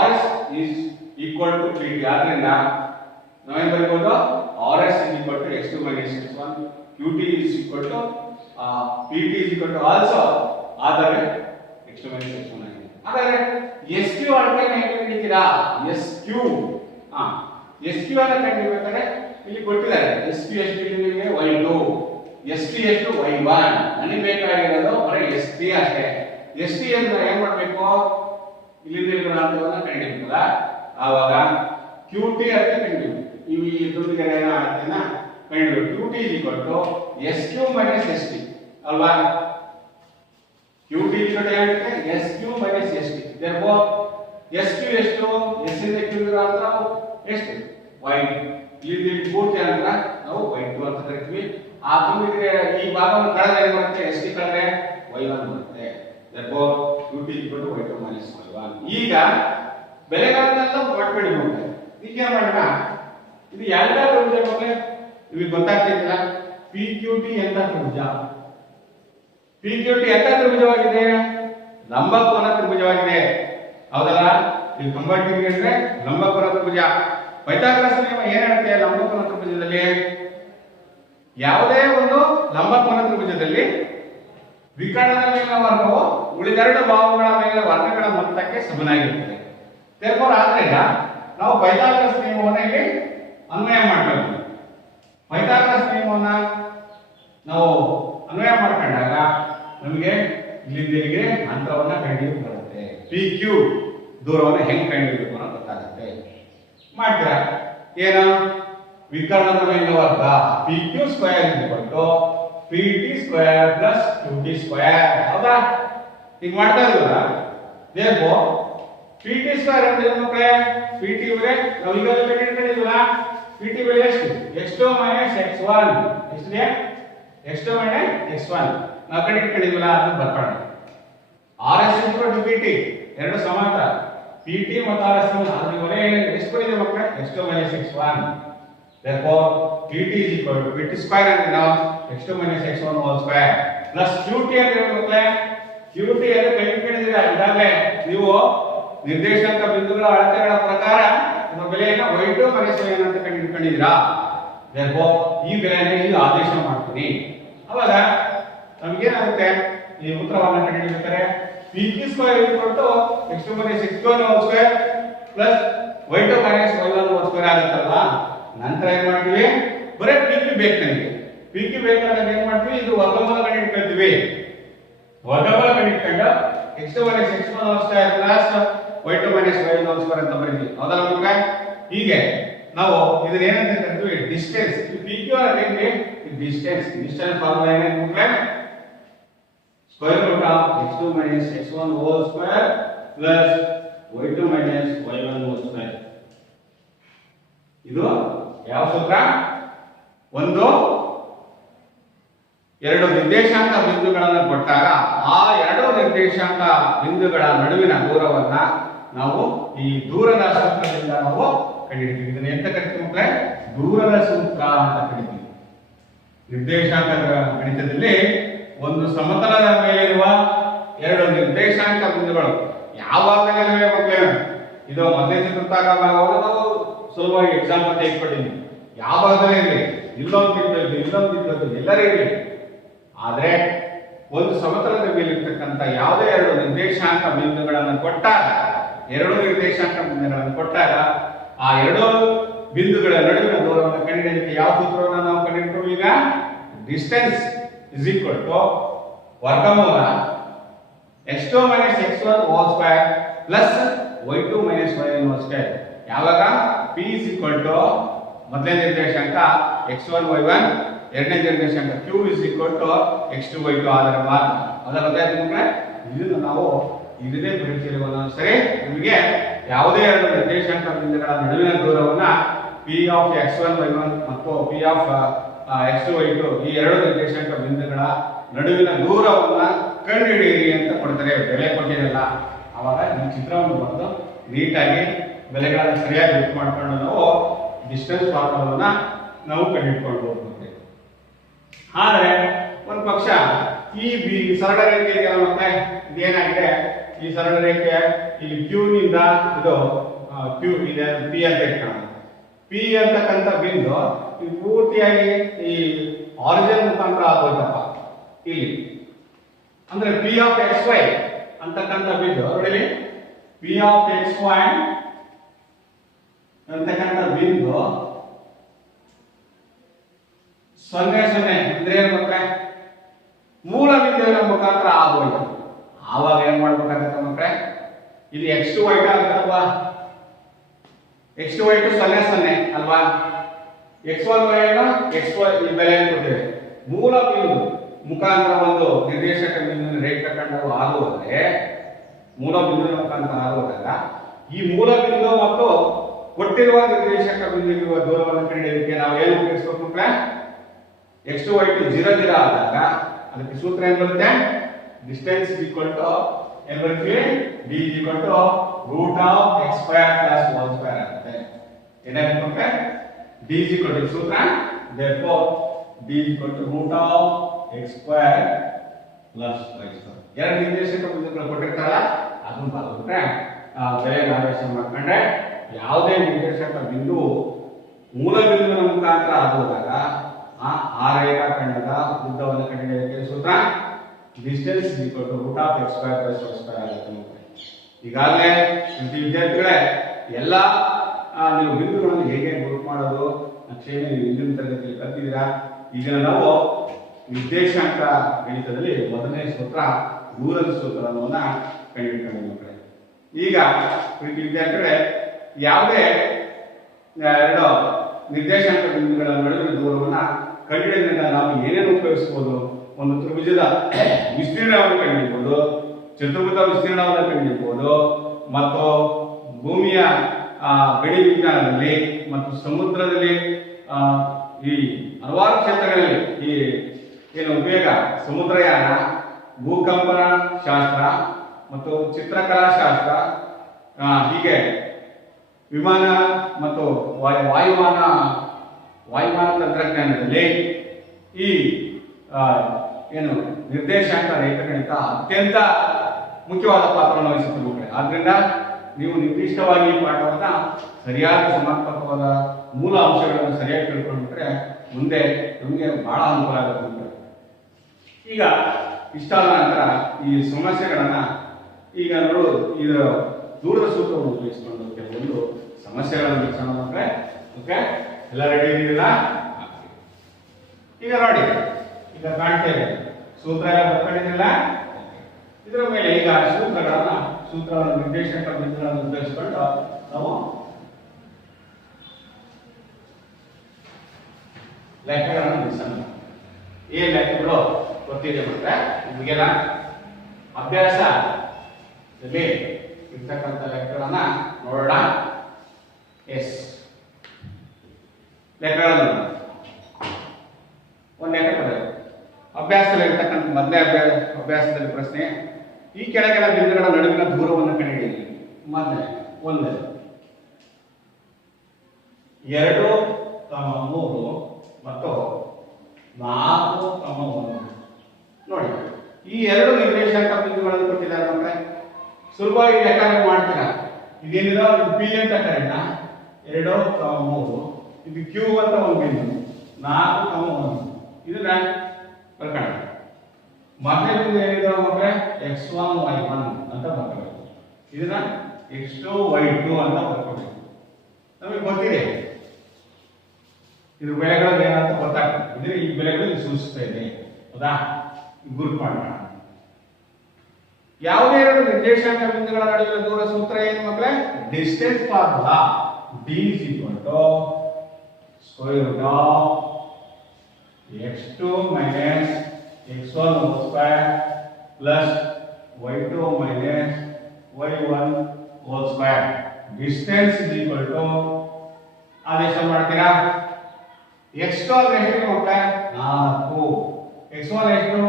RS PT. ಆದ್ರಿಂದ ನಾವೇನ್ ಬರೀಬಹುದು? RS x2 x1, QT PT also ಆದರೆ x2 x1 ಆಗಿದೆ. ಹಾಗಾದ್ರೆ SQ ಅಳತೆ ಹೇಗೆ ಹಿಡಿತೀರಾ? SQ ಅನ್ನು ಕಂಡುಹಿಡಿಯಬೇಕಾದ್ರೆ ಇಲ್ಲಿ ಕೊಟ್ಟಿದ್ದಾರೆ. SQ ಎಷ್ಟು ನಿಮಗೆ y2, ST ಎಷ್ಟು y1. ನನಗೆ ಬೇಕಾಗಿರೋದು ಬರೀ ST ಅಷ್ಟೇ. ST ಅಂದ್ರೆ ಏನ್ ಮಾಡಬೇಕು? ಇಲ್ಲಿಂದ ಅಂತರವನ್ನು ಕಂಡುಹಿಡಿಯಬೇಕಲ್ಲ, ಆವಾಗ QT ಅಂತ ಕಂಡುಹಿಡಿಯಬೇಕು. ಈ ತುಂಡುಗೆರೆಯ ಅಳತೆಯನ್ನ ಕಂಡುಹಿಡಿಯಬೇಕು. QT SQ ST ಅಲ್ವಾ? QT SQ ST. therefore SQ ಎಷ್ಟು? S ಇಂದ Q ಇರೋ ಅಂತರ ಎಷ್ಟು? y. ಇಲ್ಲಿ ಪೂರ್ತಿ ಅಂತರ ನಾವು y2 ಅಂತ ಕರಿತೀವಿ. ಆ ತುಂಡುಗೆರೆಯ ಈ ಭಾಗವನ್ನು ಕಳೆದ್ರೆ ಏನು ಬರುತ್ತೆ? ST ಕಳೆದ್ರೆ y1 ಬರುತ್ತೆ. therefore QT y2 y1. ಈಗ ಬೆಲೆಗಳನ್ನೆಲ್ಲ ಒಟ್ಟುಗೂಡಿಸಬೇಕು. ಈಗ ಏನು ಮಾಡೋಣ? ಇದು ಯಾವ ತ್ರಿಭುಜ ಮಕ್ಕಳೇ? ನಿಮಗೆ ಗೊತ್ತಾಗ್ತಿಲ್ಲ. PQT ಎಂತ ತ್ರಿಭುಜ? PQT ಎಂತ ತ್ರಿಭುಜವಾಗಿದೆ? ಲಂಬಕೋನ ತ್ರಿಭುಜವಾಗಿದೆ. ಹೌದಲ್ಲ? ಇದು 90 ಡಿಗ್ರಿ ಅಂದ್ರೆ ಲಂಬಕೋನ ತ್ರಿಭುಜ. ಪೈಥಾಗರಸ್ ನಿಯಮ ಏನ್ ಹೇಳುತ್ತೆ? ಲಂಬಕೋನ ತ್ರಿಭುಜದಲ್ಲಿ ಯಾವುದೇ ಒಂದು ಲಂಬಕೋನ ತ್ರಿಭುಜದಲ್ಲಿ ವಿಕರ್ಣದ ಮೇಲಿನ ವರ್ಗವು ಉಳಿದೆರಡು ಬಾಹುಗಳ ಮೇಲಿನ ವರ್ಗಗಳ ಮೊತ್ತಕ್ಕೆ ಸಮನಾಗಿರುತ್ತದೆ. therefore ಆದ್ರಿಂದ ನಾವು ಪೈಥಾಗರಸ್ ನಿಯಮವನ್ನು ಇಲ್ಲಿ ಅನ್ವಯ ಮಾಡಬೇಕು. ಪೈಥಾಗರಸ್ ನಿಯಮವನ್ನು ನಾವು ಅನ್ವಯ ಮಾಡ್ಕೊಂಡಾಗ ನಮಗೆ ಇಲ್ಲಿಂದ ಇಲ್ಲಿಗೆ ಅಂತರವನ್ನು ಕಂಡುಹಿಡಿಯಲು ಬರುತ್ತೆ. PQ ದೂರವನ್ನು ಹೆಂಗೆ ಕಂಡುಹಿಡಿಯಬೇಕು ಅನ್ನೋದು ಗೊತ್ತಾಗುತ್ತೆ. ಮಾಡ್ತೀರಾ? ಏನು? ವಿಕರ್ಣದ ಮೇಲಿನ ವರ್ಗ PQ² PT² QT². ಹೌದಾ? ಈಗ ಮಾಡ್ತಾ ಇದ್ದೀವಲ್ಲ. therefore PT² ಅಂದ್ರೆ ಏನು ಮಕ್ಕಳೇ? PT ಬೆಲೆ ನಾವು ಈಗಾಗಲೇ ಕಂಡುಹಿಡಿದಿಲ್ಲ. PT ಬೆಲೆ ಎಷ್ಟು? x2 x1. ಎಷ್ಟಿದೆ? x2 x1 ನಾವು ಕಂಡುಹಿಡಿದಿಲ್ಲ. ಅದನ್ನು ಬರ್ಕೊಳ್ಳೋಣ. RS PT ಎರಡು ಸಮಾಂತರ. PT ಮತ್ತು RS ಅದರ ಬೆಲೆ ಎಷ್ಟು ಬಂದಿದೆ ಮಕ್ಕಳೇ? x2 x1. therefore PT PT² ಅಂದ್ರೆ ನಾವು x2 x1 whole square plus QT ಅಂದ್ರೆ ಮಕ್ಕಳೇ QT ಅಂದ್ರೆ ಕಂಡುಹಿಡಿದಿರಾ ಈಗಾಗಲೇ ನೀವು ನಿರ್ದೇಶಾಂಕ ಬಿಂದುಗಳ ಅಳತೆಗಳ ಪ್ರಕಾರ ಅದರ ಬೆಲೆಯನ್ನು y2 y1 ಅಂತ ಕಂಡುಹಿಡಿದಿರಾ. therefore ಈ ಬೆಲೆಯನ್ನು ಇಲ್ಲಿ ಆದೇಶ ಮಾಡ್ತೀನಿ. ಅವಾಗ ನಮಗೆ ಏನಾಗುತ್ತೆ? ಈ ಉತ್ತರವನ್ನು ಕಂಡುಹಿಡಿಯಬೇಕಾದ್ರೆ PQ² x2 x1 whole square plus y2 y1 whole square ಆಗುತ್ತಲ್ವಾ? ನಂತರ ಏನ್ ಮಾಡ್ತೀವಿ? ಬರೀ PQ ಬೇಕು ನನಗೆ. PQ ಬೇಕಾದಾಗ ಏನ್ ಮಾಡ್ತೀವಿ? ಇದು ವರ್ಗಮೂಲ ಕಂಡುಹಿಡ್ಕೊಳ್ತೀವಿ. ವರ್ಗಮೂಲ ಕಂಡುಹಿಡ್ಕೊಂಡು x2 x1 whole square plus y2 y1 whole square ಅಂತ ಬರೀತೀವಿ. ಹೌದಲ್ಲ ಮಕ್ಕಳೇ? ಹೀಗೆ ನಾವು ಇದನ್ನ ಏನಂತ ಕರಿತೀವಿ? ಡಿಸ್ಟೆನ್ಸ್. PQ ಅಂದ್ರೆ ಡಿಸ್ಟೆನ್ಸ್ ಫಾರ್ಮುಲಾ ಏನು ಮಕ್ಕಳೇ? square root of x2 x1 whole square plus y2 ಒಂದು ಎರಡು ನಿರ್ದೇಶಾಂಕ ಬಿಂದುಗಳನ್ನು ಕೊಟ್ಟಾಗ ಆ ಎರಡು ನಿರ್ದೇಶಾಂಕ ಬಿಂದುಗಳ ನಡುವಿನ ದೂರವನ್ನ ನಾವು ಈ ದೂರದ ಸೂತ್ರದಿಂದ ನಾವು ಕಂಡುಹಿಡಿತೀವಿ. ಇದನ್ನ ಎಂತ ಕರಿತೀವಿ ಮಕ್ಕಳೇ? ದೂರದ ಸೂತ್ರ ಅಂತ ಕರಿತೀವಿ. ನಿರ್ದೇಶಾಂಕ ಗಣಿತದಲ್ಲಿ ಒಂದು ಸಮತಲದ ಮೇಲಿರುವ ಎರಡು ನಿರ್ದೇಶಾಂಕ ಬಿಂದುಗಳು ಯಾವಾಗ ಮಕ್ಕಳೇ, ಇದು ಮೊದಲನೇ ಚತುರ್ಥಾಂಶ ಭಾಗವನ್ನು ನಾವು ಸುಲಭವಾಗಿ ಎಕ್ಸಾಂಪಲ್ ತೆಗೆದುಕೊಂಡಿದ್ದೀವಿ. ಯಾವಾಗಲೇ ಇರಲಿ, ಇಲ್ಲೊಂದು ಇಲ್ಲೊಂದು ಎಲ್ಲರೂ ಇರಲಿ, ಆದರೆ ಒಂದು ಸಮತಲದ ಮೇಲಿರ್ತಕ್ಕಂಥ ಯಾವುದೇ ಎರಡು ನಿರ್ದೇಶಾಂಕ ಬಿಂದುಗಳನ್ನು ಕೊಟ್ಟಾಗ ಆ ಎರಡು ಬಿಂದುಗಳ ನಡುವಿನ ದೂರವನ್ನು ಕಂಡುಹಿಡಿಯಲಿಕ್ಕೆ ಯಾವ ಸೂತ್ರವನ್ನು ನಾವು ಕಂಡುಹಿಡಿದು ಈಗ ಡಿಸ್ಟೆನ್ಸ್ ಇಸ್ ಈಕ್ವಲ್ ಟು ವರ್ಗಮೂಲ x2 - x1 hole square plus y2 - y1 whole square. ಯಾವಾಗ p ಇಸ್ ಈಕ್ವಲ್ ಟು ಮೊದಲನೇ ನಿರ್ದೇಶಾಂಕ x1 y1, ಎರಡನೇ ನಿರ್ದೇಶಾಂಕ q is equal to x2 y2 ಆದರೆ ಮಾತ್ರ. ಅದರ ಅರ್ಥಾಯ್ತು. ಇದನ್ನು ನಾವು ಇದನ್ನೇ ಬರೀತೀವಿ. ಸರಿ, ನಿಮಗೆ ಯಾವುದೇ ಎರಡು ನಿರ್ದೇಶಾಂಕ ಬಿಂದುಗಳ ನಡುವಿನ ದೂರವನ್ನ p ಆಫ್ x1 y1 ಮತ್ತು p ಆಫ್ x2 y2 ಈ ಎರಡು ನಿರ್ದೇಶಾಂಕ ಬಿಂದುಗಳ ನಡುವಿನ ದೂರವನ್ನ ಕಂಡುಹಿಡಿಯಿರಿ ಅಂತ ಕೊಡ್ತಾರೆ. ಬೆಲೆ ಕೊಟ್ಟಿರಲ್ಲ, ಅವಾಗ ಈ ಚಿತ್ರವನ್ನು ಬರೆದು ನೀಟಾಗಿ ಬೆಲೆಗಳನ್ನು ಸರಿಯಾಗಿ ಯೂಸ್ ಮಾಡ್ಕೊಂಡು ನಾವು ಡಿಸ್ಟೆನ್ಸ್ ಫಾರ್ಮುಲಾವನ್ನ ನಾವು ಕಂಡುಹಿಡ್ಕೊಂಡು ಹೋಗ್ತೇವೆ. ಆದರೆ ಒಂದು ಪಕ್ಷ ಈ ಸರಳ ರೇಖೆ ಇದೆಯಲ್ಲ ಮತ್ತೆ, ಇದೇನಾಗಿದೆ, ಈ ಸರಳ ರೇಖೆ ಇಲ್ಲಿ Q ನಿಂದ ಇದು Q ಇದೆ P ಅಂತ ಇಟ್ಕೊಳ್ಳೋಣ. P ಅಂತಕ್ಕಂಥ ಬಿಂದು ಇದು ಪೂರ್ತಿಯಾಗಿ ಈ ಆರಿಜಿನ್ ಮುಖಾಂತರ ಆಗೋಯ್ತಪ್ಪ ಇಲ್ಲಿ. ಅಂದ್ರೆ P ಆಫ್ XY ಅಂತಕ್ಕಂಥ ಬಿಂದು ನೋಡಿ, P ಆಫ್ XY ಅಂತಕ್ಕಂಥ ಬಿಂದು 0 0 ಅಂದ್ರೆ ಏನು ಮಕ್ಕಳೇ, ಮೂಲ ಬಿಂದುವಿನ ಮುಖಾಂತರ ಆಗೋಯ್ತು. ಆವಾಗ ಏನ್ ಮಾಡ್ಬೇಕಾಗತ್ತೆ ಮಕ್ಕಳೇ, ಇಲ್ಲಿ x2 y2 ಆಗುತ್ತಲ್ವಾ, x2 y2 0 0 ಅಲ್ವಾ, x1 y1 xy ಈ ಬೆಲೆ ಕೊಟ್ಟಿದೆ. ಮೂಲ ಬಿಂದು ಮುಖಾಂತರ ಒಂದು ನಿರ್ದೇಶಕ ಬಿಂದುವಿನ ರೇಖಾಖಂಡವು ಆಗುವುದೇ ಮೂಲ ಬಿಂದುವಿನ ಮುಖಾಂತರ ಆಗುವಾಗ ಈ ಮೂಲ ಬಿಂದು ಮತ್ತು ಕೊಟ್ಟಿರುವ ನಿರ್ದೇಶಕ ಬಿಂದುವಿರುವ ದೂರವನ್ನು ಕಂಡುಹಿಡಿಯಲಿಕ್ಕೆ ನಾವು ಏನು ಉಪಯೋಗಿಸಬೇಕು ಮಕ್ಕಳೇ? x2 y2 0 0 ಆದಾಗ ಅದಕ್ಕೆ ಸೂತ್ರ ಏನು ಬರುತ್ತೆ? ಡಿಸ್ಟೆನ್ಸ್ ಇಸ್ ಈಕ್ವಲ್ ಟು ಏನು ಬರುತ್ತೆ? d is equal to root of x square plus 1 square ಆಗುತ್ತೆ. ಏನಾಗುತ್ತೆ ಮಕ್ಕಳೇ? d is equal to ಸೂತ್ರ, therefore d is equal to root of x square plus y square. ಎರಡು ನಿರ್ದೇಶಕ ಬಿಂದುಗಳು ಕೊಟ್ಟಿರ್ತಾರಲ್ಲ ಅದನ್ನ ಬರೆದ್ಬಿಟ್ರೆ ಬೆಲೆ ಆದೇಶ ಮಾಡ್ಕೊಂಡ್ರೆ ಯಾವುದೇ ನಿರ್ದೇಶಕ ಬಿಂದು ಮೂಲ ಬಿಂದುವಿನ ಮುಖಾಂತರ ಆಗುವಾಗ ಆ ರೇಖಾಖಂಡದ ಉದ್ದವನ್ನು ಕಂಡುಹಿಡಿಯಲಿಕ್ಕೆ ಸೂತ್ರ distance is equal to root of x square plus y square ಆಗುತ್ತೆ. ಈಗಾಗಲೇ ವಿದ್ಯಾರ್ಥಿಗಳೇ ಎಲ್ಲ ನೀವು ಬಿಂದುಗಳನ್ನು ಹೇಗೆ ಗುರುತು ಮಾಡೋದು ನಕ್ಷೆಯನ್ನು ನೀವು ಹಿಂದಿನ ತರಗತಿಯಲ್ಲಿ ಕಲ್ತಿದ್ದೀರಾ. ಈಗ ನಾವು ನಿರ್ದೇಶಾಂಕ ಗಣಿತದಲ್ಲಿ ಮೊದಲನೇ ಸೂತ್ರ ದೂರದ ಸೂತ್ರವನ್ನು ಕಂಡುಹಿಡಿದುಕೊಂಡಿದ್ದೇವೆ. ಈಗ ವಿದ್ಯಾರ್ಥಿಗಳೇ ಯಾವುದೇ ಎರಡು ನಿರ್ದೇಶಾಂಕ ಬಿಂದುಗಳ ನಡುವಿನ ದೂರವನ್ನು ಕಂಡುಹಿಡಿದಾಗ ನಾವು ಏನೇನು ಉಪಯೋಗಿಸಬಹುದು? ಒಂದು ತ್ರಿಭುಜದ ವಿಸ್ತೀರ್ಣವನ್ನು ಕಂಡುಹಿಡಿಯಬಹುದು, ಚತುರ್ಭುಜ ವಿಸ್ತೀರ್ಣವನ್ನು ಕಂಡುಹಿಡಿಯಬಹುದು, ಮತ್ತು ಭೂಮಿಯ ಗಡಿ ವಿಜ್ಞಾನದಲ್ಲಿ ಮತ್ತು ಸಮುದ್ರದಲ್ಲಿ ಈ ಹಲವಾರು ಕ್ಷೇತ್ರಗಳಲ್ಲಿ ಈ ಏನು ಉಪಯೋಗ ಸಮುದ್ರಯಾನ, ಭೂಕಂಪನ ಶಾಸ್ತ್ರ ಮತ್ತು ಚಿತ್ರಕಲಾ ಶಾಸ್ತ್ರ, ಹೀಗೆ ವಿಮಾನ ಮತ್ತು ವಾಯುಮಾನ ತಂತ್ರಜ್ಞಾನದಲ್ಲಿ ಈ ಏನು ನಿರ್ದೇಶಾಂಕ ರೇಖಾಗಣಿತ ಅತ್ಯಂತ ಮುಖ್ಯವಾದ ಪಾತ್ರವನ್ನು ವಹಿಸುತ್ತೆ ಮಕ್ಕಳೇ. ಆದ್ರಿಂದ ನೀವು ನಿರ್ದಿಷ್ಟವಾಗಿ ಈ ಪಾಠವನ್ನ ಸರಿಯಾದ ಸಮರ್ಪಕವಾದ ಮೂಲ ಅಂಶಗಳನ್ನು ಸರಿಯಾಗಿ ತಿಳ್ಕೊಂಡ್ಬಿಟ್ರೆ ಮುಂದೆ ನಮಗೆ ಬಹಳ ಅನುಕೂಲ ಆಗುತ್ತೆ ಮಕ್ಕಳೇ. ಈಗ ಇಷ್ಟಾದ ನಂತರ ಈ ಸಮಸ್ಯೆಗಳನ್ನ ಈಗ ನೋಡು ಇದರ ದೂರದ ಸೂತ್ರವನ್ನು ಉಪಯೋಗಿಸಿಕೊಂಡು ಕೆಲವೊಂದು ಸಮಸ್ಯೆಗಳನ್ನು ಬಿಡಿಸೋಣ ಮಕ್ಕಳೇ. ಓಕೆ, ಎಲ್ಲ ರೆಡಿ ಇದೆಯಲ್ಲ? ಈಗ ನೋಡಿ, ಈಗ ಕಾಣ್ತೇವೆ ಸೂತ್ರ ಎಲ್ಲ ಬರ್ಕೊಂಡಿದ್ದಿಲ್ಲ. ಇದರ ಮೇಲೆ ಈಗ ಸೂತ್ರಗಳನ್ನು ನಿರ್ದೇಶಕ ಬಿಂದುಗಳನ್ನು ಉಪಯೋಗಿಸಿಕೊಂಡು ನಾವು ಲೆಕ್ಕಗಳನ್ನು ಬಿಡಿಸೋಣ. ಏನ್ ಲೆಕ್ಕಗಳು ಗೊತ್ತಿದೆ ಮತ್ತೆ ನಿಮಗೆಲ್ಲ ಅಭ್ಯಾಸದಲ್ಲಿ ಇರ್ತಕ್ಕಂಥ ಲೆಕ್ಕಗಳನ್ನ ನೋಡೋಣ. ಎಸ್, ಲೆಕ್ಕಗಳನ್ನು ಒಂದೇ ಅಭ್ಯಾಸದಲ್ಲಿ ಪ್ರಶ್ನೆ. ಈ ಕೆಳಗಿನ ಬಿಂದುಗಳ ನಡುವಿನ ದೂರವನ್ನು ಕಂಡುಹಿಡಿಯಿರಿ. ಮೊದಲೇ 1 2, 3 ಮತ್ತು 4, 1. ನೋಡಿ, ಈ ಎರಡು ನಿರ್ದೇಶಾಂಕ ಬಿಂದುಗಳನ್ನು ಕೊಟ್ಟಿದ್ದಾರೆ ಮಕ್ಕಳೇ. ಸುಲಭವಾಗಿ ಲೆಕ್ಕಾಚಾರ ಮಾಡ್ತೀರಾ. ಇದೇನಿದೆ, ಇದು ಪಿ ಅಂತ ಕರೆಯೋಣ. 2, 3. ಇದು ಕ್ಯೂ ಅಂತ ಒಂದು ಬಿಂದು. 4, 1. ಇದನ್ನ ಬರ್ಕೋಣ. ಮೊದಲನೇ ಬಿಂದು ಏನಿದೆ ಮಕ್ಕಳೇ, x1 y1 ಅಂತ ಬರ್ಕೋಬೇಕು. ಇದನ್ನ x2 y2 ಅಂತ ಬರ್ಕೋಬೇಕು. ನಮಗೆ ಗೊತ್ತಿದೆ ಇದು ಬೆಲೆಗಳು ಏನಂತ ಗೊತ್ತಾಗ್ತದೆ. ಇದು ಈ ಬೆಲೆಗಳು ಸೂಚಿಸ್ತಾ ಇದೆ. ಹೌದಾ? ಗುರುತು ಮಾಡೋಣ. ಯಾವುದೇ ಎರಡು ನಿರ್ದೇಶಾಂಕ ಬಿಂದುಗಳ ನಡುವಿನ ದೂರ ಸೂತ್ರ ಏನು ಮಕ್ಕಳೇ? Distance formula. d is equal to square root of x2 minus x1 whole square plus y2 minus y1 whole square. Distance is equal to ಆದೇಶ ಮಾಡ್ತೀರಾ. x2 ಅಂದ್ರೆ ಎಷ್ಟು ಮಕ್ಕಳೇ? 4. x1 ಎಷ್ಟು?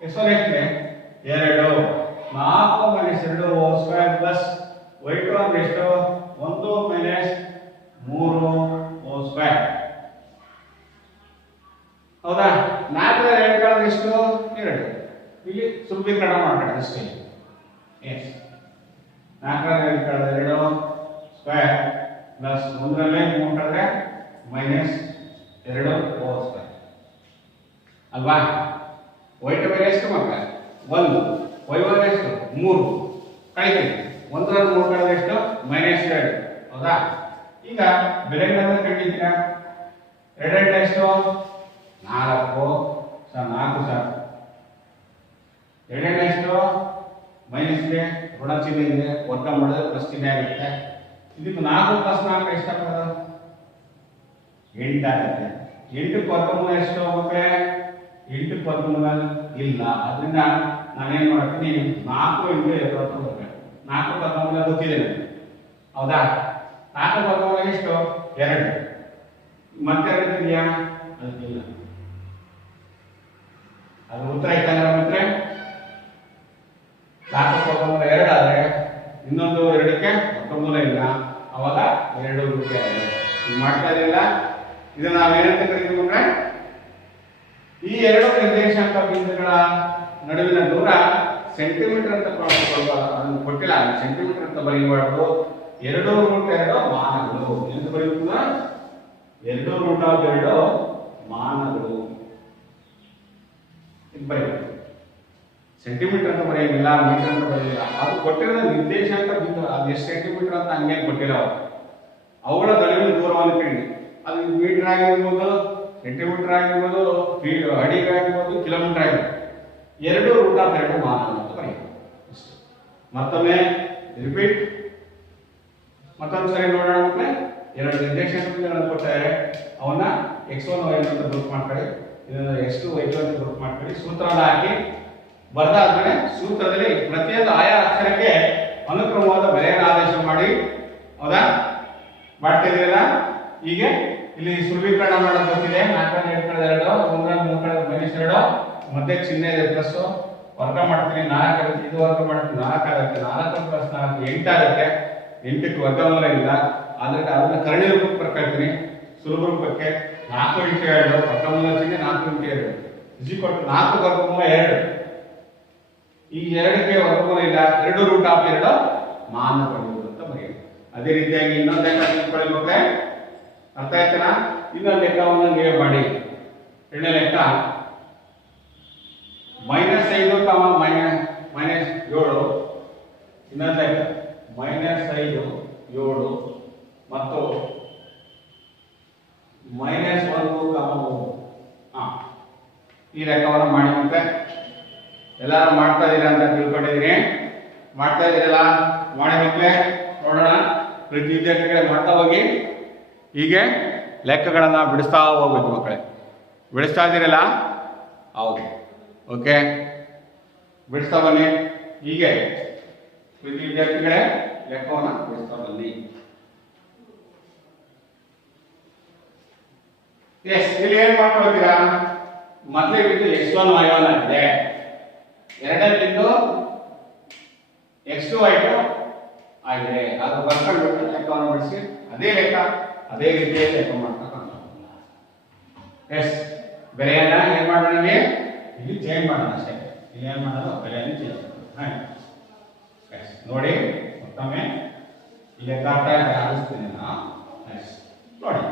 x1 ಎಷ್ಟು? 2. 4 minus 2 whole square plus y2 ಅಂದ್ರೆ ಎಷ್ಟು? 1 minus 3 whole square. ಹೌದಾ? 4 ರ 2 ಕಳೆದ್ರೆ ಎಷ್ಟು? 2. ಇಲ್ಲಿ ಸುಲಭೀಕರಣ ಮಾಡ್ಕೊಳ್ಳಿ ಅಷ್ಟೇ. ಎಸ್, 4 ರ 2 ಕಳೆದ್ರೆ 2 ಸ್ಕ್ವೇರ್ ಪ್ಲಸ್ 1 ರಲ್ಲಿ 3 ಕಳೆದ್ರೆ ಮೈನಸ್ 2 ಹೋಲ್ ಸ್ಕ್ವೇರ್ ಅಲ್ವಾ? y2 ಬೆಲೆ ಎಷ್ಟು ಮಕ್ಕಳೇ? 1. y1 ಎಷ್ಟು? 3. ಕಳಿತೀವಿ. 1 ರಲ್ಲಿ 3 ಕಳೆದ್ರೆ ಎಷ್ಟು? ಮೈನಸ್ 2. ಹೌದಾ? ಈಗ ಬೆಲೆಗಳನ್ನು ಕಂಡಿದ್ದೀರಾ. 2 ಎಷ್ಟು? 4. Sir 4 sir. 2 ಎಷ್ಟು? ಮೈನಸ್ ಇದೆ, ಋಣ ಚಿಹ್ನೆ ಇದೆ, ವರ್ಗ ಮಾಡಿದ್ರೆ ಪ್ಲಸ್ ಚಿಹ್ನೆ ಆಗುತ್ತೆ. ಇದಕ್ಕೆ 4 ಪ್ಲಸ್ 4 ಎಷ್ಟಾಗ್ತದೆ? 8 ಆಗುತ್ತೆ. 8 ವರ್ಗಮೂಲ ಎಷ್ಟು ಮಕ್ಕಳೇ? 8 ವರ್ಗಮೂಲ ಇಲ್ಲ. ಅದರಿಂದ ನಾನೇನ್ ಮಾಡ್ತೀನಿ, 4 ಇಂಟು 2 ಅಂತ ಬರ್ಬೇಕು. 4 ವರ್ಗಮೂಲ ಗೊತ್ತಿದೆ ನನಗೆ. ಹೌದಾ? 4 ವರ್ಗಮೂಲ ಎಷ್ಟು? 2. ಮತ್ತೆ 2 ಇದೆಯಾ? ಅದಕ್ಕಿಲ್ಲ. ಅದು ಉತ್ತರ ಇತ್ತಂದ್ರೆ ಮತ್ತೆ 4 ವರ್ಗಮೂಲ 2 ಆದ್ರೆ ಇನ್ನೊಂದು 2ಕ್ಕೆ ವರ್ಗಮೂಲ ಇಲ್ಲ. ಅವಾಗ 2 ರೂಪಾಯಿ ಆಗಿದೆ. ಈಗ ಮಾಡ್ತಾ ಇರಲಿಲ್ಲ. ಇದನ್ನ ನಾವೇನಂತ ಕರಿತೀವಿ ಅಂದ್ರೆ, ಈ ಎರಡು ನಿರ್ದೇಶಾಂಕ ಬಿಂದುಗಳ ನಡುವಿನ ದೂರ ಸೆಂಟಿಮೀಟರ್ ಅಂತ ಅದನ್ನು ಕೊಟ್ಟಿಲ್ಲ. ಸೆಂಟಿಮೀಟರ್ ಅಂತ ಬರೆಯಬಾರ್ದು. 2√2 ಮಾನಗಳು ಎಂದು ಬರೆಯುವುದ. 2√2 ಮಾನಗಳು ಇದು ಬರೆಯಬೇಕು. ಸೆಂಟಿಮೀಟರ್ ಅಂತ ಬರೆಯಂಗಿಲ್ಲ, ಮೀಟರ್ ಅಂತ ಬರೆಯಲ್ಲ. ಅದು ಕೊಟ್ಟಿರೋದು ನಿರ್ದೇಶಾಂಕ ಬಿಂದು. ಅದು ಎಷ್ಟು ಸೆಂಟಿಮೀಟರ್ ಅಂತ ಹಂಗೆ ಕೊಟ್ಟಿಲ್ಲ. ಅವುಗಳ ನಡುವಿನ ದೂರವನ್ನು ಕಂಡು, ಅದು ಮೀಟರ್ ಆಗಿರ್ಬೋದು, ಸೆಂಟಿಮೀಟರ್ ಆಗಿರ್ಬೋದು, ಅಡಿಗೆ ಆಗಿರ್ಬೋದು, ಕಿಲೋಮೀಟರ್ ಆಗಿರ್ಬೋದು. 2√2 ಮಾನಗಳು ಅಂತ ಬರೆಯಬೇಕು. ಮತ್ತೊಮ್ಮೆ ರಿಪೀಟ್. ಮತ್ತೊಂದು ಸರಿ ನೋಡೋಣ. ಮತ್ತೆ ಎರಡು ನಿರ್ದೇಶಾಂಕ ಬಿಂದುಗಳನ್ನು ಕೊಟ್ಟಾರೆ. ಅವನ್ನ x1 y1 ಅಂತ ಗ್ರೂಪ್ ಮಾಡ್ಕೊಳ್ಳಿ. ಇದನ್ನ x2 y2 ಅಂತ ಗ್ರೂಪ್ ಮಾಡ್ಕೊಳ್ಳಿ. ಸೂತ್ರವನ್ನು ಹಾಕಿ ಬರೆದಾದ್ಮೇಲೆ ಸೂತ್ರದಲ್ಲಿ ಪ್ರತಿಯೊಂದು ಆಯಾ ಅಕ್ಷರಕ್ಕೆ ಅನುಕ್ರಮವಾದ ಬೆಲೆಯನ್ನು ಆದೇಶ ಮಾಡಿ. ಹೌದಾ? ಮಾಡ್ತಿದ್ದೀರಲ್ಲ? ಈಗ ಇಲ್ಲಿ ಸುಲಭೀಕರಣ ಮಾಡೋದು ಗೊತ್ತಿದೆ. 4 ರಲ್ಲಿ 2 ಕಳೆದ್ರೆ 2, 1 ರಲ್ಲಿ 3 ಕಳೆದ್ರೆ ಮೈನಸ್ 2, ಮಧ್ಯೆ ಚಿಹ್ನೆ ಇದೆ ಪ್ಲಸ್. ವರ್ಗ ಮಾಡ್ತೀನಿ, 4 ಆಗುತ್ತೆ. ಇದು ವರ್ಗ ಮಾಡ್ತೀನಿ, 4 ಆಗುತ್ತೆ. 4 ಪ್ಲಸ್ 4 8 ಆಗುತ್ತೆ. 8ಕ್ಕೆ ವರ್ಗಮೂಲ ಇಲ್ಲ. ಆದ್ರೆ ಅದನ್ನ ಕರ್ಣೀಯ ರೂಪಕ್ಕೆ ಬರ್ಕೊಳ್ತೀನಿ. ಸುಲಭ ರೂಪಕ್ಕೆ 4 ಇಂಟು 2 ವರ್ಗಮೂಲ ಚಿಹ್ನೆ 4 ಇಂಟು 2 ಇಸ್ ಈಕ್ವಲ್ ಟು 4 ವರ್ಗಮೂಲ 2. ಈ 2ಕ್ಕೆ ವರ್ಗಮೂಲ ಇಲ್ಲ. 2√2 ಮಾನಗಳು ಅಂತ ಬರೆಯೋದು. ಅದೇ ರೀತಿಯಾಗಿ ಇನ್ನೊಂದು ಲೆಕ್ಕ ತಿಳ್ಕೊಳ್ಬೇಕೆ. ಅರ್ಥ ಆಯ್ತನಾ? ಇನ್ನೊಂದು ಲೆಕ್ಕವನ್ನು ನೀವೇ ಮಾಡಿ. ಎರಡನೇ ಲೆಕ್ಕ -5, ಮೈನಸ್ 7. ಇನ್ನೊಂದು ಲೆಕ್ಕ -5, 7 ಮತ್ತು -1, 3. ಈ ಲೆಕ್ಕವನ್ನು ಮಾಡಿ. ಮತ್ತೆ ಎಲ್ಲರೂ ಮಾಡ್ತಾ ಇದ್ದೀರಾ ಅಂತ ತಿಳ್ಕೊಂಡಿದ್ದೀನಿ. ಮಾಡ್ತಾ ಇದ್ದೀರಲ್ಲ? ಮಾಡಿ ಮಕ್ಕಳೇ ನೋಡೋಣ. ಪ್ರತಿ ವಿದ್ಯಾರ್ಥಿಗಳೇ ಮಾಡ್ತಾ ಹೋಗಿ. ಹೀಗೆ ಲೆಕ್ಕಗಳನ್ನು ಬಿಡಿಸ್ತಾ ಹೋಗ್ಬೇಕು ಮಕ್ಕಳೇ. ಬಿಡಿಸ್ತಾ ಇದ್ದೀರಲ್ಲ? ಹೌದು. ಓಕೆ, ಬಿಡಿಸ್ತಾ ಬನ್ನಿ. ಹೀಗೆ ಪ್ರತಿ ವಿದ್ಯಾರ್ಥಿಗಳೇ ಲೆಕ್ಕವನ್ನು ಬಿಡಿಸ್ತಾ ಬನ್ನಿ. ಎಸ್, ಇಲ್ಲಿ ಏನ್ ಮಾಡ್ಕೊಳ್ತೀರಾ? ಮೊದಲೇ ಬಿಟ್ಟು x1 y1 ಆಗಿದೆ, ಎರಡನೇ ಬಿಟ್ಟು x2 y2 ಆಗಿದೆ. ಅದು ಬರ್ಕೊಂಡು ಲೆಕ್ಕವನ್ನು ಬಿಡಿಸಿ ಅದೇ ಲೆಕ್ಕ ಅದೇ ರೀತಿಯಲ್ಲಿ ಲೆಕ್ಕ ಮಾಡ್ತಕ್ಕಂಥ ಎಸ್ ಬೆಲೆಯನ್ನ ಏನ್ ಮಾಡೋಣ, ಇಲ್ಲಿ ಚೇಂಜ್ ಮಾಡೋಣ ಅಷ್ಟೇ. ಇಲ್ಲಿ ಏನ್ ಮಾಡೋದು, ಬೆಲೆಯನ್ನು ಚೇಂಜ್ ಮಾಡೋಣ. ನೋಡಿ ಮತ್ತೊಮ್ಮೆ ಇಲ್ಲಿ ಲೆಕ್ಕಾಚಾರ ಆರಿಸ್ತೀನಿ ನಾನು. ನೋಡಿ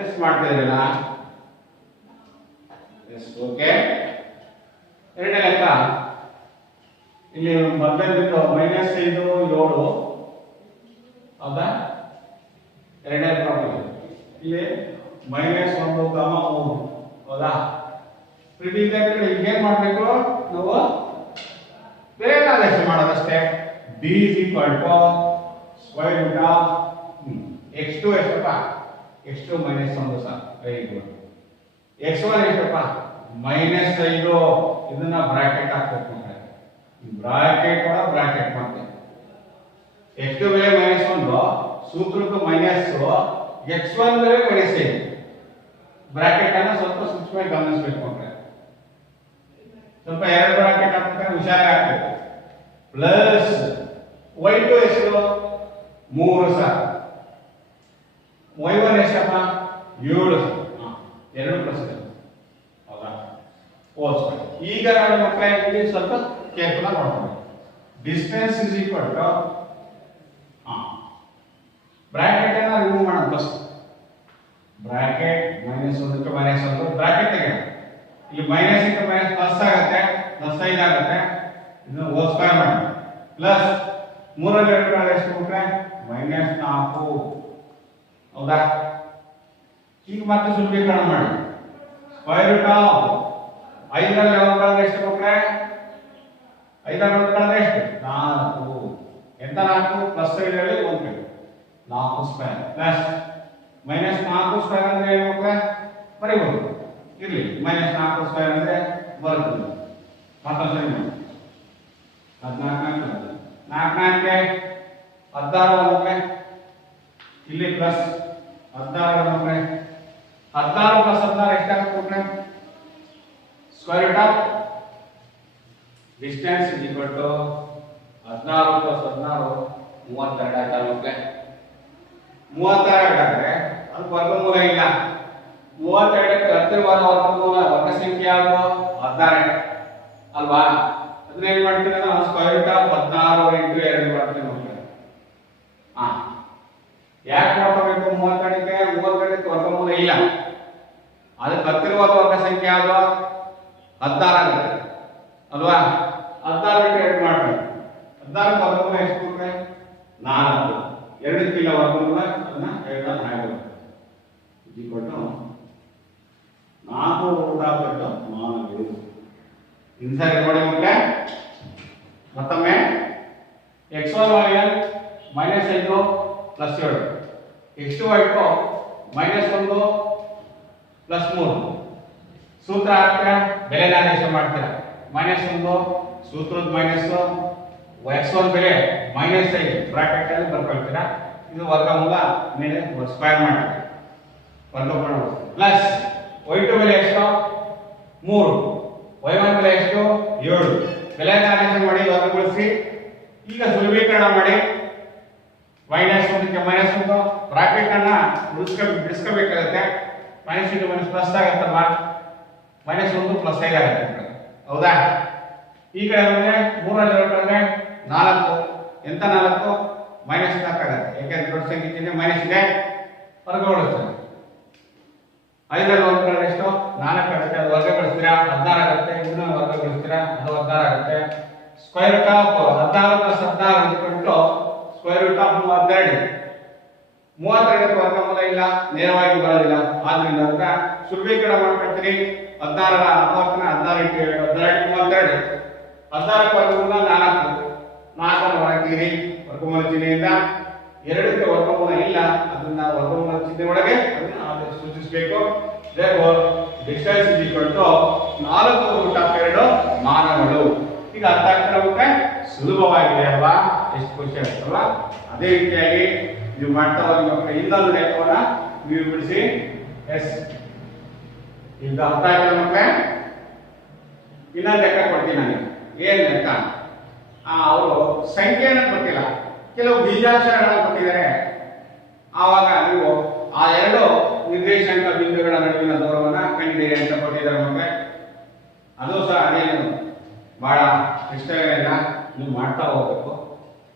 ಎಸ್ ಮಾಡ್ತಿದ್ದೀರಲ್ಲ, ಎಸ್ ಓಕೆ. ಎರಡನೇ ಲೆಕ್ಕ ಇಲ್ಲಿ ಮೊದಲೇ ಬಿಟ್ಟು -5 7 ಹೌದಾ. ಎರಡನೇ ಪ್ರಾಬ್ಲಮ್ ಇಲ್ಲಿ -1, 3 ಹೌದಾ. ಪ್ರತಿನಿತ್ಯ ಏನ್ ಮಾಡ್ಬೇಕು ನಾವು, ಬೇರೆ ಆದೇಶ ಮಾಡೋದಷ್ಟೇ. d = x2 ಎಷ್ಟಪ್ಪ, x2 -1 sir, very good. x1 ಎಷ್ಟಪ್ಪ, -5. ಇದನ್ನ ಬ್ರಾಕೆಟ್ ಹಾಕ್ಬೇಕು, ಬ್ರಾಕೆಟ್ ಕೂಡ ಬ್ರಾಕೆಟ್ ಮಾಡ್ತೇವೆ. x2 ಬೆಲೆ -1, ಸೂತ್ರಕ್ಕೆ ಮೈನಸ್, x1 ಬೆಲೆ -5. ಬ್ರಾಕೆಟ್ ಅನ್ನ ಸ್ವಲ್ಪ ಸೂಕ್ಷ್ಮವಾಗಿ ಗಮನಿಸಬೇಕು ಅಂದ್ರೆ ಸ್ವಲ್ಪ ಎರಡು ಬ್ರಾಕೆಟ್ ಹಾಕ್ಬೇಕಾದ್ರೆ ಹುಷಾರಾಗಿ ಹಾಕ್ಬೇಕು. ಪ್ಲಸ್ y2 ಎಷ್ಟು, 3 ಸರ್. y1 ಎಷ್ಟಪ್ಪ, 7 2 ಪ್ಲಸ್ ಹೌದಾ. ಈಗ ನಾನು ಮಕ್ಕಳೇ ಸ್ವಲ್ಪ ಕೇರ್ಫುಲ್ ಆಗಿ ನೋಡ್ಕೊಂಡು, distance is equal to bracket ಅನ್ನ ರಿಮೂವ್ ಮಾಡೋಣ. ಫಸ್ಟ್ ಬ್ರಾಕೆಟ್ -1 ಕ್ಕೆ -1 ಬ್ರಾಕೆಟ್ ತೆಗೆಯೋಣ. ಇಲ್ಲಿ ಮೈನಸ್ ಇಂಟು ಮೈನಸ್ ಪ್ಲಸ್ ಆಗುತ್ತೆ, +5 ಆಗುತ್ತೆ. ಇದನ್ನು ಹೋಲ್ ಸ್ಕ್ವೇರ್ ಮಾಡಿ ಪ್ಲಸ್ 3 ರಲ್ಲಿ 2 ಕಳೆದ್ರೆ ಎಷ್ಟು ಬಿಟ್ರೆ -4 ಹೌದಾ. ಈಗ ಮತ್ತೆ ಸುಲಭೀಕರಣ ಮಾಡಿ, ಸ್ಕ್ವೇರ್ ರೂಟ್ ಆಫ್ 5 ರಲ್ಲಿ 1 ಕಳೆದ್ರೆ ಎಷ್ಟು ಬಿಟ್ರೆ 5 ರಲ್ಲಿ 1 ಕಳೆದ್ರೆ ಎಷ್ಟು 4. ಎಂತ 4 +5 ರಲ್ಲಿ 1 4 ಸ್ಕ್ವೇರ್ ಪ್ಲಸ್ -4 ಸ್ಕ್ವೇರ್ ಅಂದ್ರೆ ಏನು ಮಕ್ಕಳೇ, ಬರೀಬಹುದು. ಇರ್ಲಿ, -4 ಸ್ಕ್ವೇರ್ ಅಂದ್ರೆ ಬರುತ್ತದೆ. ಮತ್ತೊಂದು 14 4 16 ಇಲ್ಲಿ ಪ್ಲಸ್ 16 16 ಪ್ಲಸ್ 16 ಎಷ್ಟಾಗುತ್ತೆ, square root of distance is equal to 16 plus 16 32 ಆಯ್ತಾ ಮಕ್ಕಳೇ. 32 ಆದ್ರೆ ಅದು ವರ್ಗಮೂಲ ಇಲ್ಲ. 32ಕ್ಕೆ ಹತ್ತಿರವಾದ ವರ್ಗಮೂಲ ವರ್ಗ ಸಂಖ್ಯೆ ಯಾವುದು, 16 ಅಲ್ವಾ. ಅದನ್ನ ಏನ್ ಮಾಡ್ತೀವಿ ನಾವು, ಸ್ಕ್ವೇರ್ ರೂಟ್ ಆಫ್ 16 × 2 ಮಾಡ್ತೀವಿ ಮಕ್ಕಳೇ. ಯಾಕೆ ಮಾಡ್ಕೋಬೇಕು, 32ಕ್ಕೆ ವರ್ಗಮೂಲ ಇಲ್ಲ. ಅದಕ್ಕೆ ಹತ್ತಿರವಾದ ವರ್ಗ ಸಂಖ್ಯೆ ಯಾವುದು, 16 ಆಗುತ್ತೆ ಅಲ್ವಾ. 16 × 2 ಮಾಡ್ಬೇಕು. 16 ವರ್ಗಮೂಲ ಎಷ್ಟು ಮಕ್ಕಳೇ, 4. 2 ವರ್ಗಮೂಲ ಅದನ್ನ 2 ಹಾಗೆ ಇಕ್ವಲ್ಟು 4√4 ಇನ್ಸರಿ ನೋಡಿ ಮಕ್ಕಳೇ. ಮತ್ತೊಮ್ಮೆ x1 y1 -5 + 7, x2 y2 -1 + 3. ಸೂತ್ರ ಹಾಕ್ತೀರಾ, ಬೆಲೆನ ಆದೇಶ ಮಾಡ್ತೀರಾ. -1 ಸೂತ್ರದ ಮೈನಸ್, x1 ಬೆಲೆ -5 ಬ್ರಾಕೆಟ್ ಅಲ್ಲಿ ಬರ್ಕೊಳ್ತೀರಾ. ಇದು ವರ್ಗಮೂಲ ಮೇಲೆ ಸ್ಕ್ವೇರ್ ಮಾಡ್ತೀರಾ, ವರ್ಗಮೂಲ ಪ್ಲಸ್ y2 ಬೆಲೆ ಎಷ್ಟು, 3, y1 ಬೆಲೆ ಎಷ್ಟು, 7. ಬೆಲೆನ ಆದೇಶ ಮಾಡಿ ವರ್ಗಗೊಳಿಸಿ. ಈಗ ಸುಲಭೀಕರಣ ಮಾಡಿ, -1 ಕ್ಕೆ -1 ಬ್ರಾಕೆಟ್ ಅನ್ನ ಬಿಡಿಸ್ಕೋಬೇಕಾಗುತ್ತೆ. -2 ಪ್ಲಸ್ ಆಗುತ್ತಲ್ವಾ, -1 + 5 ಆಗುತ್ತೆ ಹೌದಾ. ಈ ಕಡೆ ಬಂದ್ರೆ 3 ರಲ್ಲಿ 2 ಕಳೆದ್ರೆ 4. ಎಂತ 4 -4 ಆಗುತ್ತೆ, ಯಾಕೆಂದ್ರೆ ದೊಡ್ಡ ಸಂಖ್ಯೆ ಚಿಹ್ನೆ ಮೈನಸ್ ಇದೆ, ವರ್ಗಗೊಳಿಸ್ತಾರೆ. 5 ರಲ್ಲಿ 1 ಕಳೆದ್ರೆ ಎಷ್ಟು, 4 ಆಗುತ್ತೆ, ಅದು ವರ್ಗಗೊಳಿಸ್ತೀರಾ 16 ಆಗುತ್ತೆ. ಇದನ್ನ ವರ್ಗಗೊಳಿಸ್ತೀರಾ, ಅದು 16 ಆಗುತ್ತೆ. Square root of 16 + 16 square root of 32. 32ಕ್ಕೆ ವರ್ಗಮೂಲ ಇಲ್ಲ, ನೇರವಾಗಿ ಬರೋದಿಲ್ಲ. ಆದ್ರಿಂದ ಅದನ್ನ ಸುಲಭೀಕರಣ ಮಾಡ್ಕೊಳ್ತೀರಿ. 16 ರ ಅಪವರ್ತನ 16 × 7 32. 16ಕ್ಕೆ ವರ್ಗಮೂಲ 4, 4 ಹೊರತೀರಿ ವರ್ಗಮೂಲ ಚಿಹ್ನೆಯಿಂದ. 2ಕ್ಕೆ ವರ್ಗಮೂಲ ಇಲ್ಲ, ಅದನ್ನ ವರ್ಗಮೂಲ ಚಿಹ್ನೆ ಒಳಗೆ ಅದನ್ನ ಸೂಚಿಸಬೇಕು. therefore distance is equal to 4√2 ಮಾನಗಳು. ಈಗ ಅರ್ಥ ಆಗ್ತಿರೋಕೆ ಸುಲಭವಾಗಿದೆ ಅಲ್ವಾ, ಎಷ್ಟು ಖುಷಿ ಆಗ್ತಲ್ವಾ. ಅದೇ ರೀತಿಯಾಗಿ ನೀವು ಮಾಡ್ತಾ ಹೋಗಿ ಮಕ್ಕಳೇ. ಇನ್ನೊಂದು ಲೆಕ್ಕವನ್ನ ನೀವು ಬಿಡಿಸಿ. ಎಸ್, ಈಗ ಅರ್ಥ ಆಯ್ತಲ್ಲ ಮಕ್ಕಳೇ? ಇನ್ನೊಂದು ಲೆಕ್ಕ ಕೊಡ್ತೀನಿ ನಾನು. ಏನ್ ಲೆಕ್ಕ? ಅವರು ಸಂಖ್ಯೆಯನ್ನು ಕೊಟ್ಟಿಲ್ಲ, ಕೆಲವು ಬೀಜಾಕ್ಷರಗಳನ್ನು ಕೊಟ್ಟಿದ್ದಾರೆ. ಆವಾಗ ನೀವು ಆ ಎರಡು ನಿರ್ದೇಶಾಂಕ ಬಿಂದುಗಳ ನಡುವಿನ ದೂರವನ್ನು ಕಂಡುಹಿಡಿಯಿರಿ ಅಂತ ಕೊಟ್ಟಿದ್ದಾರೆ ಮಕ್ಕಳೇ. ಅದು ಸಹ ಅದೇನು ಬಹಳ ಇಷ್ಟವೇನಿಲ್ಲ, ನೀವು ಮಾಡ್ತಾ ಹೋಗ್ಬೇಕು.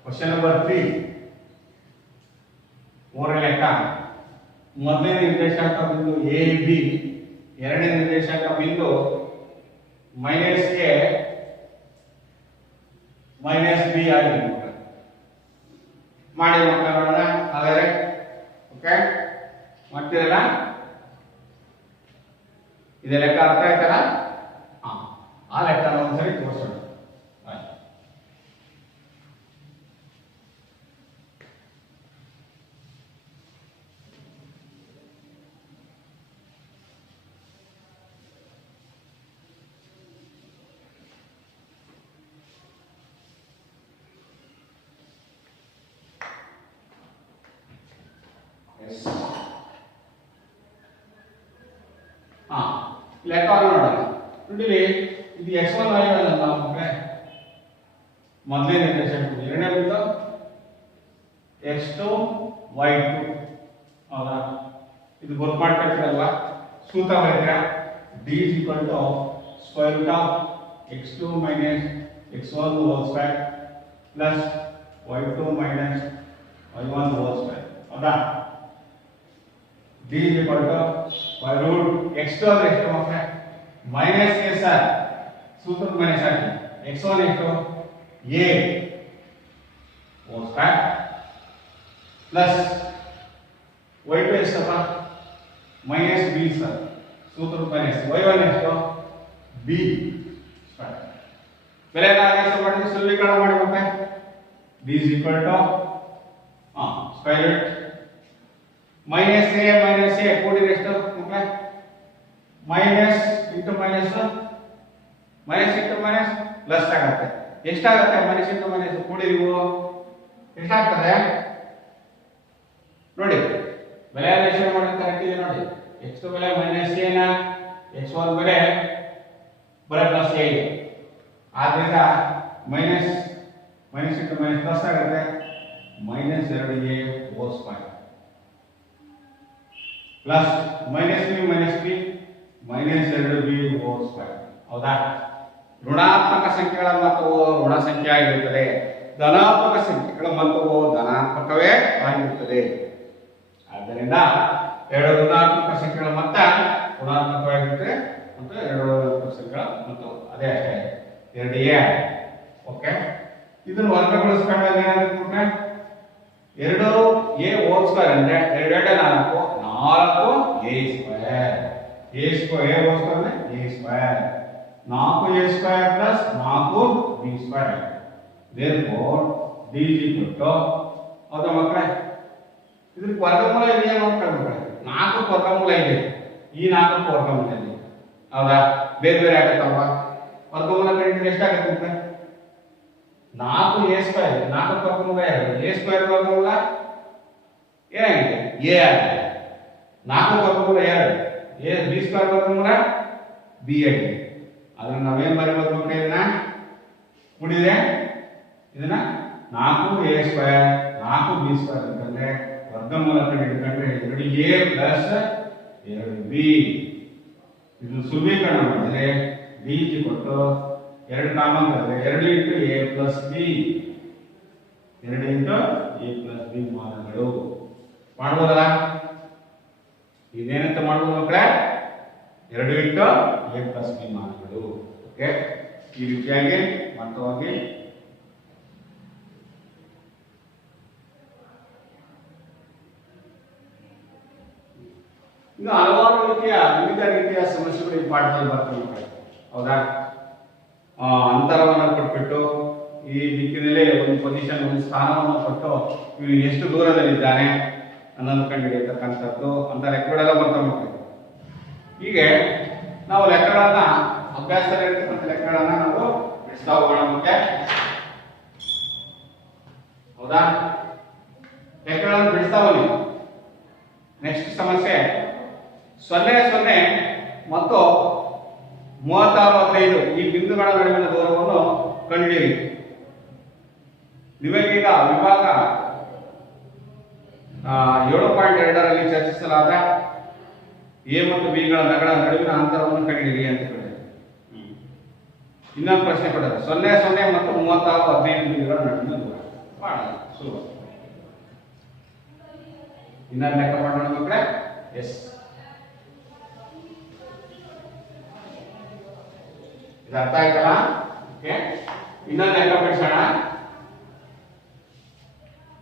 ಕ್ವಶನ್ ನಂಬರ್ 3, ಮೂರನೇ ಲೆಕ್ಕ. ಮೊದಲನೇ ನಿರ್ದೇಶಾಂಕ ಬಿಂದು ಎ ಬಿ, ಎರಡನೇ ನಿರ್ದೇಶಾಂಕ ಬಿಂದು ಮೈನಸ್ ಎ ಮೈನಸ್ ಬಿ ಆಗಿದೆ ಮಕ್ಕಳು. ಮಾಡಿ ಮಕ್ಕಳು ನೋಡೋಣ. ಹಾಗಾದ್ರೆ ಓಕೆ ಮಾಡ್ತೀರಲ್ಲ? ಇದೇ ಲೆಕ್ಕ ಅರ್ಥ ಆಯ್ತಲ್ಲ? ಆ ಲೆಕ್ಕ ಒಂದ್ಸರಿ ತೋರಿಸೋಣ. ಲೆಕ್ಕವನ್ನು ನೋಡೋಣ. ನೋಡಿ, ಇದು x1 y1 ಅಲ್ಲ ಮಕ್ಕಳೇ, ಮೊದಲನೇ ನಿರ್ದೇಶಾಂಕ. ಎರಡನೇ ಬಿಂದು x2 y2. ಹೌದಾ? ಇದು ಗೊತ್ತು ಮಾಡ್ಕೊಳ್ತೀರಲ್ವಾ? ಸೂತ್ರ ಬರೀತೀರಾ? d square root of x2 minus x1 whole square plus y2 minus y1 whole square. ಹೌದಾ? d square root x2 ಅಂದ್ರೆ ಎಷ್ಟು ಮಕ್ಕಳೇ? ಮೈನಸ್ a ಸರ್, ಸೂತ್ರ ಮೈನಸ್ ಹಾಕಿ. x1 ಎಷ್ಟು? a whole square plus y2 ಎಷ್ಟಪ್ಪ? ಮೈನಸ್ b ಸರ್, ಸೂತ್ರ ಮೈನಸ್. y1 ಎಷ್ಟು? b square. ಬೆಲೆನ ಎಷ್ಟು ಮಾಡಿ ಸುಲಭೀಕರಣ ಮಾಡಿ ಮಕ್ಕಳೇ. d square root minus a ಕೂಡಿದ್ರೆ ಎಷ್ಟು ಮಕ್ಕಳೇ? Minus into minus, minus into minus plus ಆಗುತ್ತೆ. ಎಷ್ಟಾಗುತ್ತೆ? ಮೈನಸ್ ಇಂಟು ಮೈನಸ್ ಕೂಡಿ ನೀವು ಎಷ್ಟಾಗ್ತದೆ ನೋಡಿ. ಬೆಲೆ ಯೋಚನೆ ಮಾಡಿ ಕರೆಕ್ಟ್ ಇದೆ ನೋಡಿ. x2 ಬೆಲೆ ಮೈನಸ್ ಎ ನ, x1 ಬೆಲೆ ಬರೀ ಪ್ಲಸ್ ಎ ಇದೆ. ಆದ್ರಿಂದ minus minus into minus plus ಆಗುತ್ತೆ. Minus 2a whole square plus minus b minus 2b whole square. ಹೌದಾ? ಋಣಾತ್ಮಕ ಸಂಖ್ಯೆಗಳ ಮೊತ್ತವು ಋಣ ಸಂಖ್ಯೆ ಆಗಿರುತ್ತದೆ, ಧನಾತ್ಮಕ ಸಂಖ್ಯೆಗಳ ಮೊತ್ತವು ಧನಾತ್ಮಕವೇ ಆಗಿರುತ್ತದೆ. ಆದ್ದರಿಂದ ಎರಡು ಋಣಾತ್ಮಕ ಸಂಖ್ಯೆಗಳ ಮೊತ್ತ ಋಣಾತ್ಮಕವಾಗಿರುತ್ತದೆ ಮತ್ತು ಎರಡು ಋಣಾತ್ಮಕ ಸಂಖ್ಯೆಗಳ ಮೊತ್ತ ಅದೇ ಅಷ್ಟೇ, 2a. ಓಕೆ, ಇದನ್ನು ವರ್ಗಗೊಳಿಸ್ಕೊಂಡಾಗ ಏನಾಗುತ್ತೆ? 2a ಹೋಲ್ ಸ್ಕ್ವೇರ್ ಅಂದ್ರೆ 2 4 4a square. a square whole square ಅಂದ್ರೆ a square. 4a square plus 4b square. therefore d ಹೌದಾ ಮಕ್ಕಳೇ? ಇದಕ್ಕೆ ವರ್ಗಮೂಲ ಇದೆಯಾ ನೋಡ್ಕೊಳ್ಬೇಕು. 4 ವರ್ಗಮೂಲ ಇದೆ, ಈ 4 ವರ್ಗಮೂಲ ಇದೆ. ಹೌದಾ? ಬೇರೆ ಬೇರೆ ಆಗುತ್ತಲ್ವಾ? ವರ್ಗಮೂಲ ಕಂಡಿದ್ರೆ ಎಷ್ಟಾಗುತ್ತೆ ಮಕ್ಕಳೇ? 4a ಸ್ಕ್ವೇರ್, 4 ವರ್ಗಮೂಲ ಯಾವುದು? a ಸ್ಕ್ವೇರ್ ವರ್ಗಮೂಲ ಏನಾಗಿದೆ? a ಆಗಿದೆ. 4 ವರ್ಗಮೂಲ 2, a b ಸ್ಕ್ವೇರ್ ವರ್ಗಮೂಲ b ಆಗಿದೆ. ಅದನ್ನ ನಾವೇನ್ ಬರೀಬಹುದು ಮಕ್ಕಳೇ? ಇದನ್ನ ಕೂಡಿದೆ, ಇದನ್ನ 4a ಸ್ಕ್ವೇರ್ 4b ಸ್ಕ್ವೇರ್ ಅಂತಂದ್ರೆ ವರ್ಗಮೂಲ ಕಂಡುಹಿಡಿದ್ರೆ 2a ಪ್ಲಸ್ 2b. ಇದು ಸುಲಭೀಕರಣ ಮಾಡಿದ್ರೆ b ಕೊಟ್ಟು 2 ಕಾಮನ್ ಬರುತ್ತೆ, 2 into a plus b, 2 into a plus b ಮಾನಗಳು ಮಾಡ್ಬೋದಲ್ಲ? ಇದೇನಂತ ಮಾಡ್ಬೋದು ಮಕ್ಕಳೇ? 2 ಇಂಟು a ಪ್ಲಸ್ b ಮಾನಗಳು. ಓಕೆ, ಈ ರೀತಿಯಾಗಿ ಮಾಡ್ತಾ ಹೋಗಿ. ಇನ್ನು ಹಲವಾರು ರೀತಿಯ ವಿವಿಧ ರೀತಿಯ ಸಮಸ್ಯೆಗಳು ಈ ಪಾಠದಲ್ಲಿ ಬರ್ತವೆ ಮಕ್ಕಳೇ. ಹೌದಾ? ಅಂತರವನ್ನು ಕೊಟ್ಬಿಟ್ಟು ಈ ದಿಕ್ಕಿನಲ್ಲಿ ಒಂದು ಪೊಸಿಷನ್, ಒಂದು ಸ್ಥಾನವನ್ನು ಕೊಟ್ಟು ಇವನು ಎಷ್ಟು ದೂರದಲ್ಲಿದ್ದಾನೆ ಅನ್ನೋದು ಕಂಡುಹಿಡಿಯತಕ್ಕಂಥದ್ದು ಅಂತ ಲೆಕ್ಕಗಳೆಲ್ಲ ಬರ್ತವೆ ಮಕ್ಕಳು. ಹೀಗೆ ನಾವು ಲೆಕ್ಕಗಳನ್ನ ಅಭ್ಯಾಸದಲ್ಲಿ ಇರ್ತಕ್ಕಂಥ ಲೆಕ್ಕಗಳನ್ನ ನಾವು ಬಿಡಿಸ್ತಾ ಹೋಗೋಣ ಮಕ್ಕಳೇ. ಹೌದಾ? ಲೆಕ್ಕಗಳನ್ನು ಬಿಡಿಸ್ತಾ ಬಿಂದುಗಳ ನಡುವಿನ ದೂರವನ್ನು ಕಂಡುಹಿಡಿಯಿರಿ. ನಿಮಗೀಗ ವಿಭಾಗ 7.2ರಲ್ಲಿ ಚರ್ಚಿಸಲಾದ ಎ ಮತ್ತು ಬಿ ಗಳ ನಡುವಿನ ಅಂತರವನ್ನು ಕಂಡುಹಿಡಿಯಿರಿ ಅಂತ ಹೇಳಿದೆ. ಇನ್ನೊಂದು ಪ್ರಶ್ನೆ ಕೊಟ್ಟರೆ 0 0 ಮತ್ತು 36 15 ಬಿಂದುಗಳ ನಡುವಿನ ದೂರ ಮಾಡೋಣ. ಸುಲಭ. ಇನ್ನೊಂದು ಲೆಕ್ಕ ಮಾಡೋಣ ಮಕ್ಕಳೇ. ಎಸ್, ಇದು ಅರ್ಥ ಆಯ್ತಲ್ಲ? ಓಕೆ, ಇನ್ನೊಂದು ಲೆಕ್ಕ ಬಿಡಿಸೋಣ.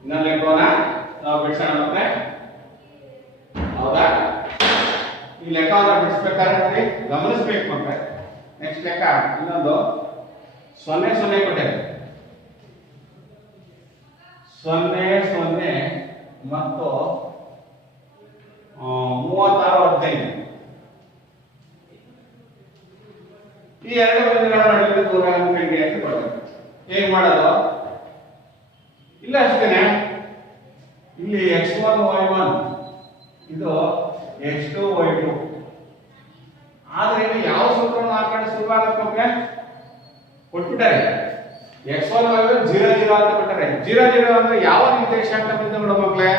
ಇನ್ನೊಂದು ಲೆಕ್ಕವನ್ನ ನಾವು ಬಿಡಿಸೋಣ ಮತ್ತೆ. ಹೌದಾ? ಈ ಲೆಕ್ಕವನ್ನ ಬಿಡಿಸ್ಬೇಕಾದ್ರೆ ಗಮನಿಸ್ಬೇಕು ಮಕ್ಕಳೇ. ನೆಕ್ಸ್ಟ್ ಲೆಕ್ಕ ಇನ್ನೊಂದು 0 0 ಕೊಟ್ಟಿದೆ. 0 0 ಮತ್ತು 36 15 ಈ ಎರಡು ಬಿಂದುಗಳ ನಡುವಿನ ದೂರ ಕಂಡುಹಿಡಿಯಿರಿ ಅಂತ ಕೊಡಬೇಕು. ಹೇಗೆ ಮಾಡೋದು? ಇಲ್ಲ ಅಷ್ಟೇನೆ. ಇಲ್ಲಿ x1 y1 ಇದು x2 y2. ಆದ್ರೆ ಇಲ್ಲಿ ಯಾವ ಸೂತ್ರವನ್ನು ಹಾಕೊಂಡು ಶುರುವಾಗುತ್ತೆ ಮಕ್ಕಳೇ? ಕೊಟ್ಬಿಟ್ಟಾರೆ x1 y1 0 0 ಅಂತ ಕೊಟ್ಟಾರೆ. 0 0 ಅಂದ್ರೆ ಯಾವ ನಿರ್ದೇಶಾಂಕ ಬಿಂದುಗಳು ಮಕ್ಕಳೇ?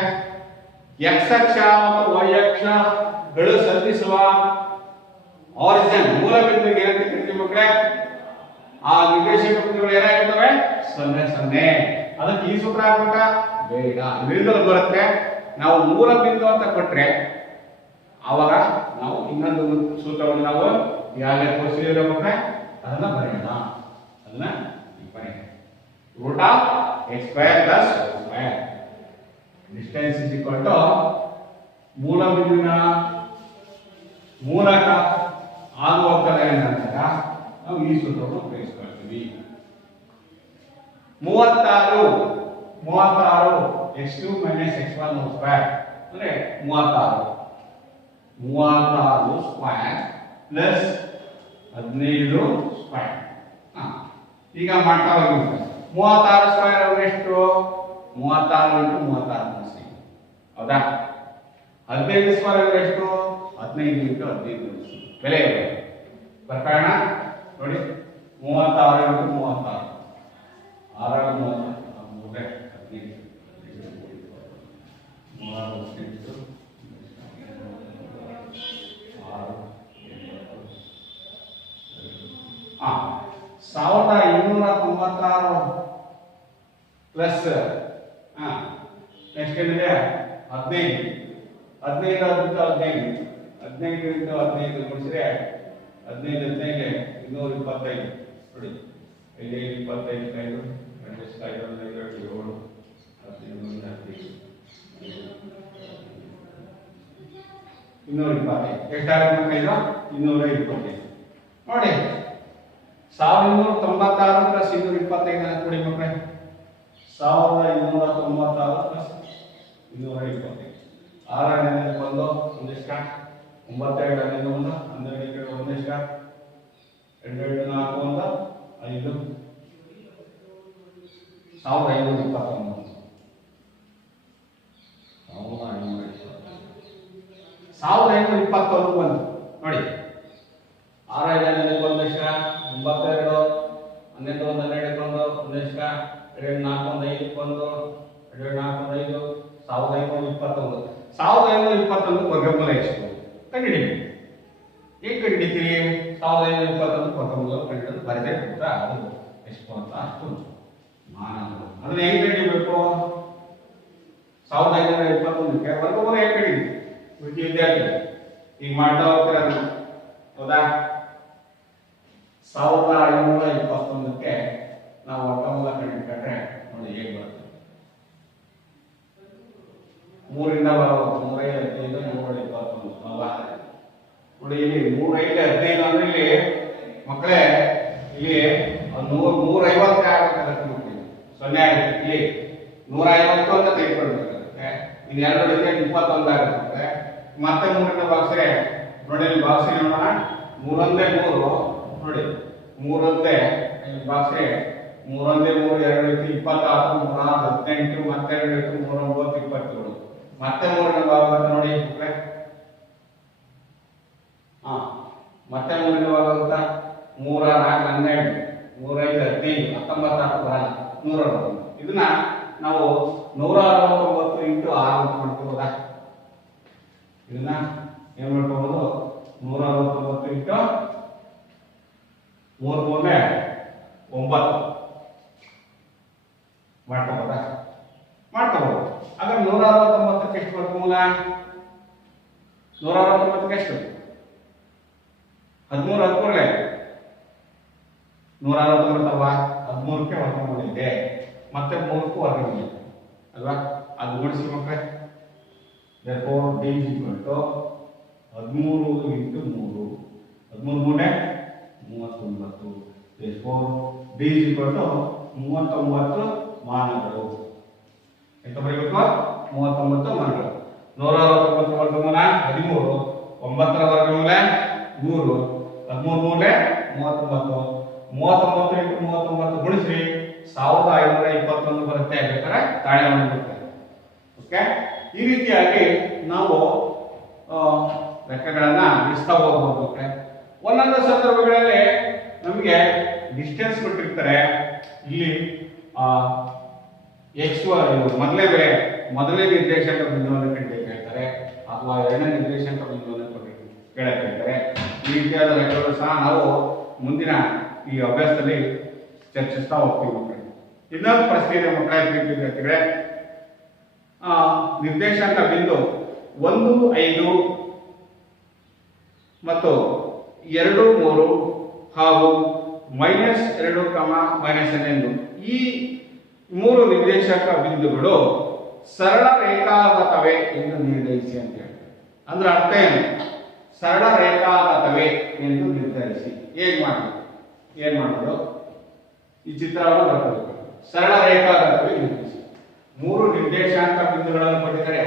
x ಅಕ್ಷ ಮತ್ತು y ಅಕ್ಷಗಳು ಸಂಧಿಸುವ ಆರಿಜಿನ್ ಮೂಲ ಬಿಂದುವಿಗೆ ಏನಂತ ಕರಿತೀವಿ ಮಕ್ಕಳೇ? ಆ ನಿರ್ದೇಶಾಂಕ ಬಿಂದುಗಳು ಏನಾಗಿರ್ತವೆ? 0 0. ಅದಕ್ಕೆ ಈ ಸೂತ್ರ ಹಾಕ್ಬೇಕಾ? ಬೇಡ. ಇದರಿಂದಲೂ ಬರುತ್ತೆ. ನಾವು ಮೂಲ ಬಿಂದು ಅಂತ ಕೊಟ್ರೆ ಆವಾಗ ನಾವು ಇನ್ನೊಂದು ಸೂತ್ರವನ್ನು ನಾವು ಯಾವ್ಯಾವ ತೋರಿಸಿದ್ರೆ ಮಕ್ಕಳೇ ಅದನ್ನ ಬರೆಯೋಣ. ಅದನ್ನ ಬರೆಯೋಣ. Root of x square plus y square distance is equal to ಮೂಲ ಬಿಂದುವಿನ ಮೂಲಕ ಆಗುವ ಕಲೆಯ ನಂತರ ನಾವು ಈ ಸೂತ್ರವನ್ನು ಉಪಯೋಗಿಸ್ಕೊಳ್ತೀವಿ. 36 x2 x1 ಸ್ಕ್ವೇರ್ ಅಂದ್ರೆ 36 ಸ್ಕ್ವೇರ್ ಪ್ಲಸ್ 15 ಸ್ಕ್ವೇರ್. ಈಗ ಮಾಡ್ತಾ ಹೋಗಿ. 36 ಸ್ಕ್ವೇರ್ ಅಂದ್ರೆ ಎಷ್ಟು? 36 × 36 ಹೌದಾ? 15 ಸ್ಕ್ವೇರ್ ಅಂದ್ರೆ ಎಷ್ಟು? 15 × 15 ಬೆಲೆ ಬರ್ಕೋಣ ನೋಡಿ. 36 × 36 6 × 1296 ಪ್ಲಸ್ ನೆಕ್ಸ್ಟ್ ಏನಿದೆ 15 15 ಗುಣಿಸಿದ್ರೆ 15 225 ನೋಡಿ. ಇಲ್ಲಿ 25 5 2 5 225 ಎಷ್ಟಾಗುತ್ತೆ? 225 ನೋಡಿ. 1296 ಪ್ಲಸ್ 225 ಕೊಡಿ ಮಕ್ಕಳೇ. 1296 ಪ್ಲಸ್ 225 6 1 ಒಂದಿಷ್ಟ 9 2 1 12 2 ಒಂದಿಷ್ಟ 2 2 4 1 5 1529 1521 ಬಂತು ನೋಡಿ. 6 5 ಒಂದಿಷ್ಟ 92 12 1 12 1 ಒಂದಿಷ್ಟ 2 4 1 5 1 2 4 5 1521 1521 ವರ್ಗಮೂಲ ಎಷ್ಟು ಕಂಡುಹಿಡಿಯಿರಿ. ಹೇಗೆ ಕಂಡುಹಿಡಿತೀರಿ? 1521 ವರ್ಗಮೂಲ ಕಂಡುಹಿಡಿದು ಬರೆದೇ ಬಿಟ್ರೆ ಅದು ಎಷ್ಟು ಅಂತ ಅಷ್ಟು ಮಾನಗಳು. ಅದನ್ನ ಹೇಗೆ ಕಂಡುಹಿಡಿಯಬೇಕು? 1521ಕ್ಕೆ ವರ್ಗಮೂಲ ಹೇಗೆ ಕಂಡುಹಿಡಿತೀವಿ? ವಿದ್ಯಾರ್ಥಿ ಈಗ ಮಾಡ್ತಾ ಹೋಗ್ತೀರ ಹೌದಾ? 1521ಕ್ಕೆ ನಾವು ವರ್ಗಮೂಲ ಕಂಡುಹಿಡಿದ್ರೆ ನೋಡಿ ಹೇಗೆ ಬರುತ್ತೆ. 3 ರಿಂದ ಬರೋದು 3 5 7 21 ಅಲ್ವಾ? ನೋಡಿ ಇಲ್ಲಿ 3 5 15 ಅಂದ್ರೆ ಇಲ್ಲಿ ಮಕ್ಕಳೇ ಇಲ್ಲಿ 150 ಆಗಬೇಕಾಗುತ್ತೆ. 0 ಆಗುತ್ತೆ. ಇಲ್ಲಿ 150 ಅಂತ ತೆಗೆದುಕೊಳ್ಬೇಕಾಗುತ್ತೆ. ಇನ್ನು 2 ಜೊತೆ 21 ಆಗುತ್ತೆ. ಮತ್ತೆ 3 ರಿಂದ ಭಾಗಿಸಿದ್ರೆ ನೋಡಿ ಇಲ್ಲಿ ಭಾಗಿಸಿ ನೋಡೋಣ. 3 ಒಂದೇ 3 ನೋಡಿ 3 ಒಂದೇ ಭಾಗಿಸಿದ್ರೆ 3 ಒಂದೇ 3 2 ಇತ್ತು 26 3 18 ಮತ್ತೆ 2 ಇತ್ತು 3 9 27 ಮತ್ತೆ 3 ರಿಂದ ಭಾಗವಾಗುತ್ತೆ ನೋಡಿ ಮಕ್ಕಳೇ. ಮತ್ತೆ 3 ರಿಂದ ಭಾಗವಾಗುತ್ತಾ 3 4 12 3 5 15 19 ಬರಲ್ಲ 160. ಇದನ್ನ ನಾವು 169 ಇಂಟು 6 ಅಂತ ಮಾಡ್ಕೋಬೋದಾ? ಇದನ್ನ ಏನ್ ಮಾಡ್ಕೋಬಹುದು? 169 ಇಂಟು 3 3 9 ಮಾಡ್ಕೋಬೋದಾ? ಮಾಡ್ಕೋಬಹುದು. ಹಾಗಾದ್ರೆ 169ಕ್ಕೆ ಎಷ್ಟು ವರ್ಗಮೂಲ? 169ಕ್ಕೆ ಎಷ್ಟು? 13 13 169 ಅಲ್ವಾ? 13ಕ್ಕೆ ವರ್ಗಮೂಲ ಇದೆ, ಮತ್ತೆ 3ಕ್ಕೂ ವರ್ಗಮೂಲ ಇದೆ ಅಲ್ವಾ? ಅದು ಗುಣಿಸಿ ಮಕ್ಕಳೇ. therefore d is equal to 13 into 3 13 39. therefore d is equal to 39 ಮಾನಗಳು. ಎಷ್ಟು ಬರೀಬೇಕು? 39 ಮಾನಗಳು. 169 ವರ್ಗಮೂಲ 13, 9ರ ವರ್ಗಮೂಲ 3, 13 39. 39 ಇಂಟು 39 ಗುಣಿಸಿ 1521 ಬರುತ್ತೆ. ಬೇಕಾದ್ರೆ ತಾಳೆ ಬರುತ್ತೆ. ಓಕೆ, ಈ ರೀತಿಯಾಗಿ ನಾವು ಲೆಕ್ಕಗಳನ್ನ ಇಸ್ತಾ ಹೋಗ್ಬೋದು. ಮಕ್ಕಳೇ, ಒಂದೊಂದು ಸಂದರ್ಭಗಳಲ್ಲಿ ನಮಗೆ ಡಿಸ್ಟೆನ್ಸ್ ಕೊಟ್ಟಿರ್ತಾರೆ. ಇಲ್ಲಿ ಎಕ್ಸ್ ಮೊದಲನೇ ನಿರ್ದೇಶಾಂಕ ಬಿಂದುವನ್ನು ಕಂಡು ಹೇಳ್ತಾರೆ, ಅಥವಾ ಎರಡನೇ ನಿರ್ದೇಶಾಂಕ ಬಿಂದುವನ್ನು ಕೇಳಕ್ಕೆ ಹೇಳ್ತಾರೆ. ಈ ರೀತಿಯಾದ ಲೆಕ್ಕಗಳು ಸಹ ನಾವು ಮುಂದಿನ ಈ ಅಭ್ಯಾಸದಲ್ಲಿ ಚರ್ಚಿಸ್ತಾ ಹೋಗ್ತೀವಿ. ಮಕ್ಕಳೇ, ಇನ್ನೊಂದು ಪ್ರಶ್ನೆ ಇದೆ ಮಕ್ಕಳ ವಿದ್ಯಾರ್ಥಿಗಳೇ. ನಿರ್ದೇಶಾಂಕ ಬಿಂದು 1 5 ಮತ್ತು 2 3 ಹಾಗೂ -2, -11 ಈ 3 ನಿರ್ದೇಶಾಂಕ ಬಿಂದುಗಳು ಸರಳ ರೇಖಾಗತವೇ ಎಂದು ನಿರ್ಧರಿಸಿ ಅಂತ ಹೇಳ್ತಾರೆ. ಅಂದ್ರೆ ಅರ್ಥ ಏನು? ಸರಳ ರೇಖಾಗತವೇ ಎಂದು ನಿರ್ಧರಿಸಿ. ಏನ್ ಮಾಡೋದು? ಈ ಚಿತ್ರವನ್ನು ಬರಬೇಕು. ಸರಳ ರೇಖಾಗತವೇ ನಿರ್ಧರಿಸಿ. 3 ನಿರ್ದೇಶಾಂಕ ಬಿಂದುಗಳನ್ನು ಕೊಟ್ಟಿದ್ದಾರೆ.